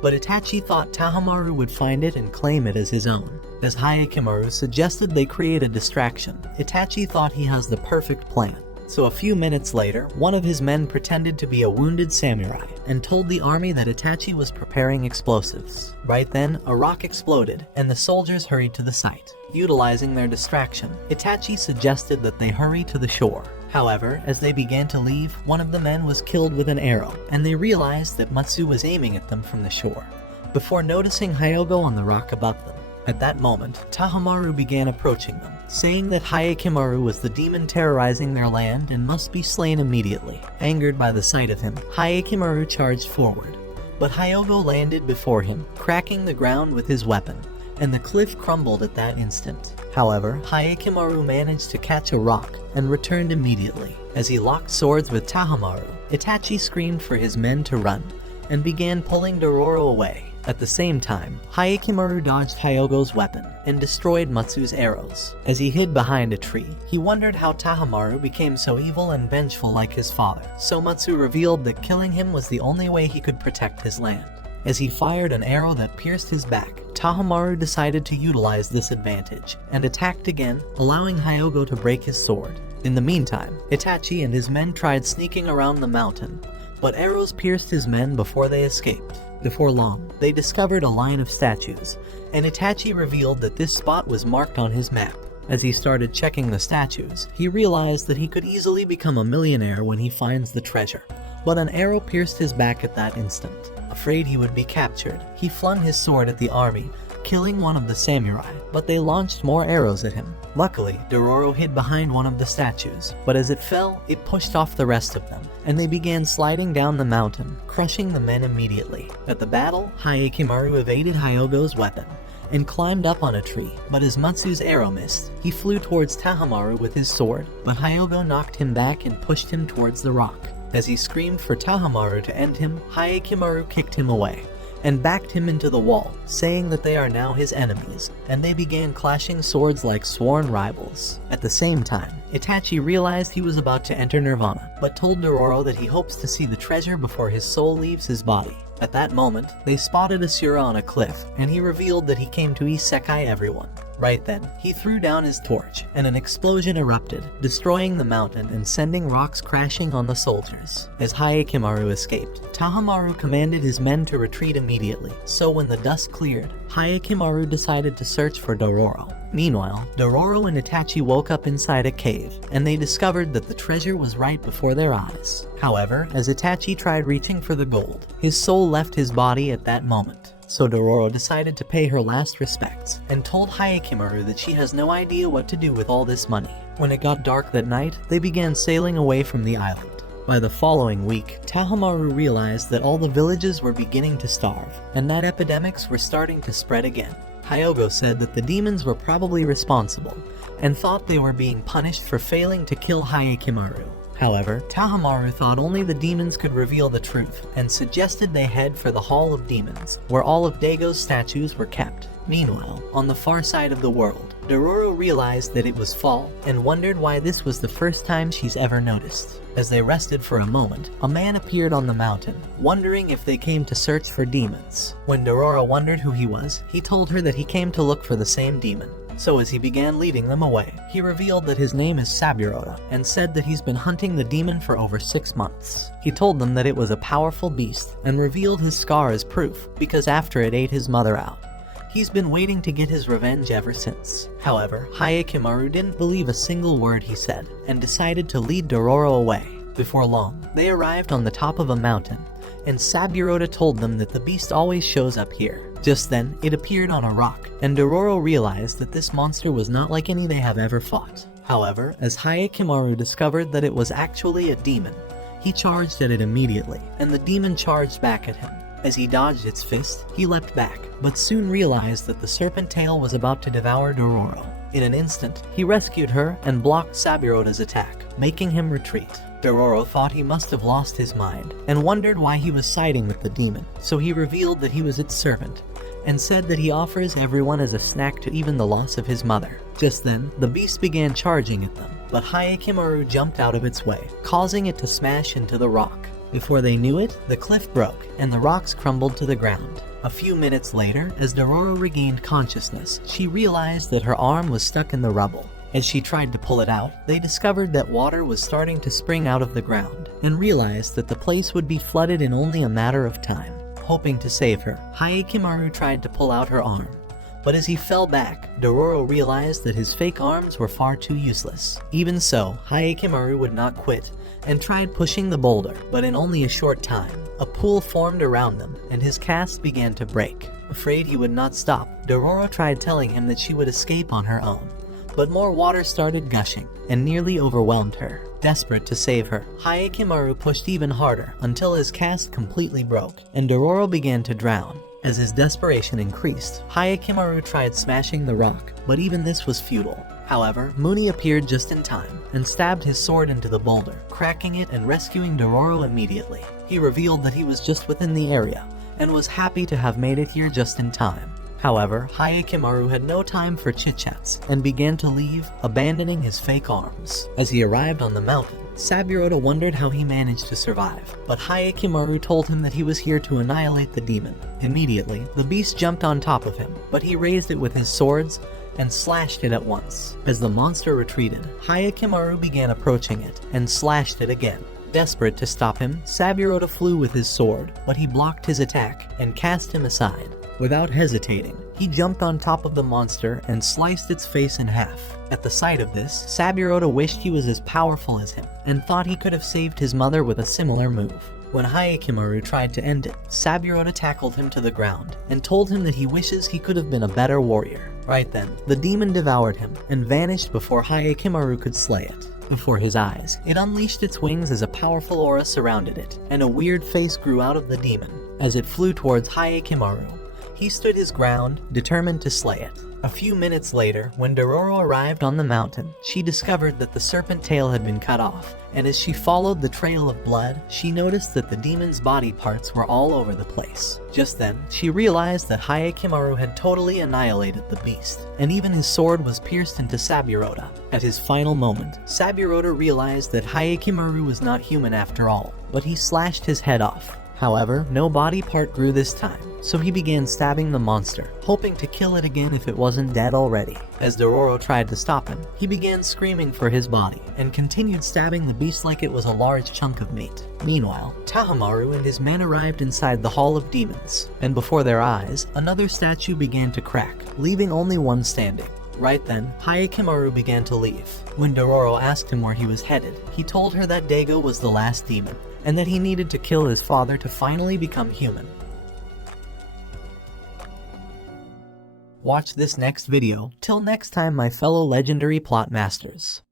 But Itachi thought Tahamaru would find it and claim it as his own. As Haekimaru suggested they create a distraction, Itachi thought he has the perfect plan. So a few minutes later, one of his men pretended to be a wounded samurai and told the army that Itachi was preparing explosives. Right then, a rock exploded, and the soldiers hurried to the site. Utilizing their distraction, Itachi suggested that they hurry to the shore. However, as they began to leave, one of the men was killed with an arrow, and they realized that Matsu was aiming at them from the shore, before noticing Hyogo on the rock above them. At that moment, Tahamaru began approaching them, saying that Haekimaru was the demon terrorizing their land and must be slain immediately. Angered by the sight of him, Haekimaru charged forward, but Hyogo landed before him, cracking the ground with his weapon, and the cliff crumbled at that instant. However, Haekimaru managed to catch a rock and returned immediately. As he locked swords with Tahamaru, Itachi screamed for his men to run, and began pulling Dororo away. At the same time, Haekimaru dodged Hyogo's weapon and destroyed Matsu's arrows. As he hid behind a tree, he wondered how Tahamaru became so evil and vengeful like his father, so Matsu revealed that killing him was the only way he could protect his land. As he fired an arrow that pierced his back, Tahamaru decided to utilize this advantage, and attacked again, allowing Hyogo to break his sword. In the meantime, Itachi and his men tried sneaking around the mountain, but arrows pierced his men before they escaped. Before long, they discovered a line of statues, and Itachi revealed that this spot was marked on his map. As he started checking the statues, he realized that he could easily become a millionaire when he finds the treasure. But an arrow pierced his back at that instant. Afraid he would be captured, he flung his sword at the army, killing one of the samurai, but they launched more arrows at him. Luckily, Dororo hid behind one of the statues, but as it fell, it pushed off the rest of them, and they began sliding down the mountain, crushing the men immediately. At the battle, Haekimaru evaded Hyogo's weapon, and climbed up on a tree, but as Matsu's arrow missed, he flew towards Tahamaru with his sword, but Hyogo knocked him back and pushed him towards the rock. As he screamed for Tahamaru to end him, Haekimaru kicked him away, and backed him into the wall, saying that they are now his enemies, and they began clashing swords like sworn rivals. At the same time, Itachi realized he was about to enter Nirvana, but told Dororo that he hopes to see the treasure before his soul leaves his body. At that moment, they spotted Asura on a cliff, and he revealed that he came to isekai everyone. Right then, he threw down his torch, and an explosion erupted, destroying the mountain and sending rocks crashing on the soldiers. As Haekimaru escaped, Tahamaru commanded his men to retreat immediately, so when the dust cleared, Haekimaru decided to search for Dororo. Meanwhile, Dororo and Itachi woke up inside a cave, and they discovered that the treasure was right before their eyes. However, as Itachi tried reaching for the gold, his soul left his body at that moment. So Dororo decided to pay her last respects, and told Haekimaru that she has no idea what to do with all this money. When it got dark that night, they began sailing away from the island. By the following week, Tahamaru realized that all the villages were beginning to starve, and that epidemics were starting to spread again. Hyogo said that the demons were probably responsible, and thought they were being punished for failing to kill Haekimaru. However, Tahamaru thought only the demons could reveal the truth, and suggested they head for the Hall of Demons, where all of Daigo's statues were kept. Meanwhile, on the far side of the world, Dororo realized that it was fall and wondered why this was the first time she's ever noticed. As they rested for a moment, a man appeared on the mountain, wondering if they came to search for demons. When Dororo wondered who he was, he told her that he came to look for the same demon. So as he began leading them away, he revealed that his name is Saburoda and said that he's been hunting the demon for over 6 months. He told them that it was a powerful beast and revealed his scar as proof because after it ate his mother out. He's been waiting to get his revenge ever since. However, Hayakimaru didn't believe a single word he said and decided to lead Dororo away. Before long, they arrived on the top of a mountain, and Saburoda told them that the beast always shows up here. Just then, it appeared on a rock, and Dororo realized that this monster was not like any they have ever fought. However, as Hayakimaru discovered that it was actually a demon, he charged at it immediately, and the demon charged back at him. As he dodged its fist, he leapt back, but soon realized that the serpent tail was about to devour Dororo. In an instant, he rescued her and blocked Saburoda's attack, making him retreat. Dororo thought he must have lost his mind, and wondered why he was siding with the demon, so he revealed that he was its servant, and said that he offers everyone as a snack to even the loss of his mother. Just then, the beast began charging at them, but Hayakimaru jumped out of its way, causing it to smash into the rock. Before they knew it, the cliff broke, and the rocks crumbled to the ground. A few minutes later, as Dororo regained consciousness, she realized that her arm was stuck in the rubble. As she tried to pull it out, they discovered that water was starting to spring out of the ground, and realized that the place would be flooded in only a matter of time. Hoping to save her, Hayakimaru tried to pull out her arm, but as he fell back, Dororo realized that his fake arms were far too useless. Even so, Hayakimaru would not quit, and tried pushing the boulder, but in only a short time, a pool formed around them, and his cast began to break. Afraid he would not stop, Dororo tried telling him that she would escape on her own, but more water started gushing, and nearly overwhelmed her. Desperate to save her, Hayakimaru pushed even harder until his cast completely broke, and Dororo began to drown. As his desperation increased, Hayakimaru tried smashing the rock, but even this was futile. However, Muni appeared just in time, and stabbed his sword into the boulder, cracking it and rescuing Dororo immediately. He revealed that he was just within the area, and was happy to have made it here just in time. However, Hayakimaru had no time for chit-chats, and began to leave, abandoning his fake arms. As he arrived on the mountain, Saburoda wondered how he managed to survive, but Hayakimaru told him that he was here to annihilate the demon. Immediately, the beast jumped on top of him, but he raised it with his swords, and slashed it at once. As the monster retreated, Hayakimaru began approaching it, and slashed it again. Desperate to stop him, Saburoda flew with his sword, but he blocked his attack, and cast him aside. Without hesitating, he jumped on top of the monster and sliced its face in half. At the sight of this, Saburoda wished he was as powerful as him, and thought he could have saved his mother with a similar move. When Hayakimaru tried to end it, Saburoda tackled him to the ground, and told him that he wishes he could have been a better warrior. Right then, the demon devoured him, and vanished before Hayakimaru could slay it. Before his eyes, it unleashed its wings as a powerful aura surrounded it, and a weird face grew out of the demon. As it flew towards Hayakimaru, he stood his ground, determined to slay it. A few minutes later, when Dororo arrived on the mountain, she discovered that the serpent tail had been cut off, and as she followed the trail of blood, she noticed that the demon's body parts were all over the place. Just then, she realized that Hayakimaru had totally annihilated the beast, and even his sword was pierced into Saburoda. At his final moment, Saburoda realized that Hayakimaru was not human after all, but he slashed his head off. However, no body part grew this time, so he began stabbing the monster, hoping to kill it again if it wasn't dead already. As Dororo tried to stop him, he began screaming for his body, and continued stabbing the beast like it was a large chunk of meat. Meanwhile, Tahamaru and his men arrived inside the Hall of Demons, and before their eyes, another statue began to crack, leaving only one standing. Right then, Hayakimaru began to leave. When Dororo asked him where he was headed, he told her that Daigo was the last demon, and that he needed to kill his father to finally become human. Watch this next video. Till next time, my fellow legendary plot masters.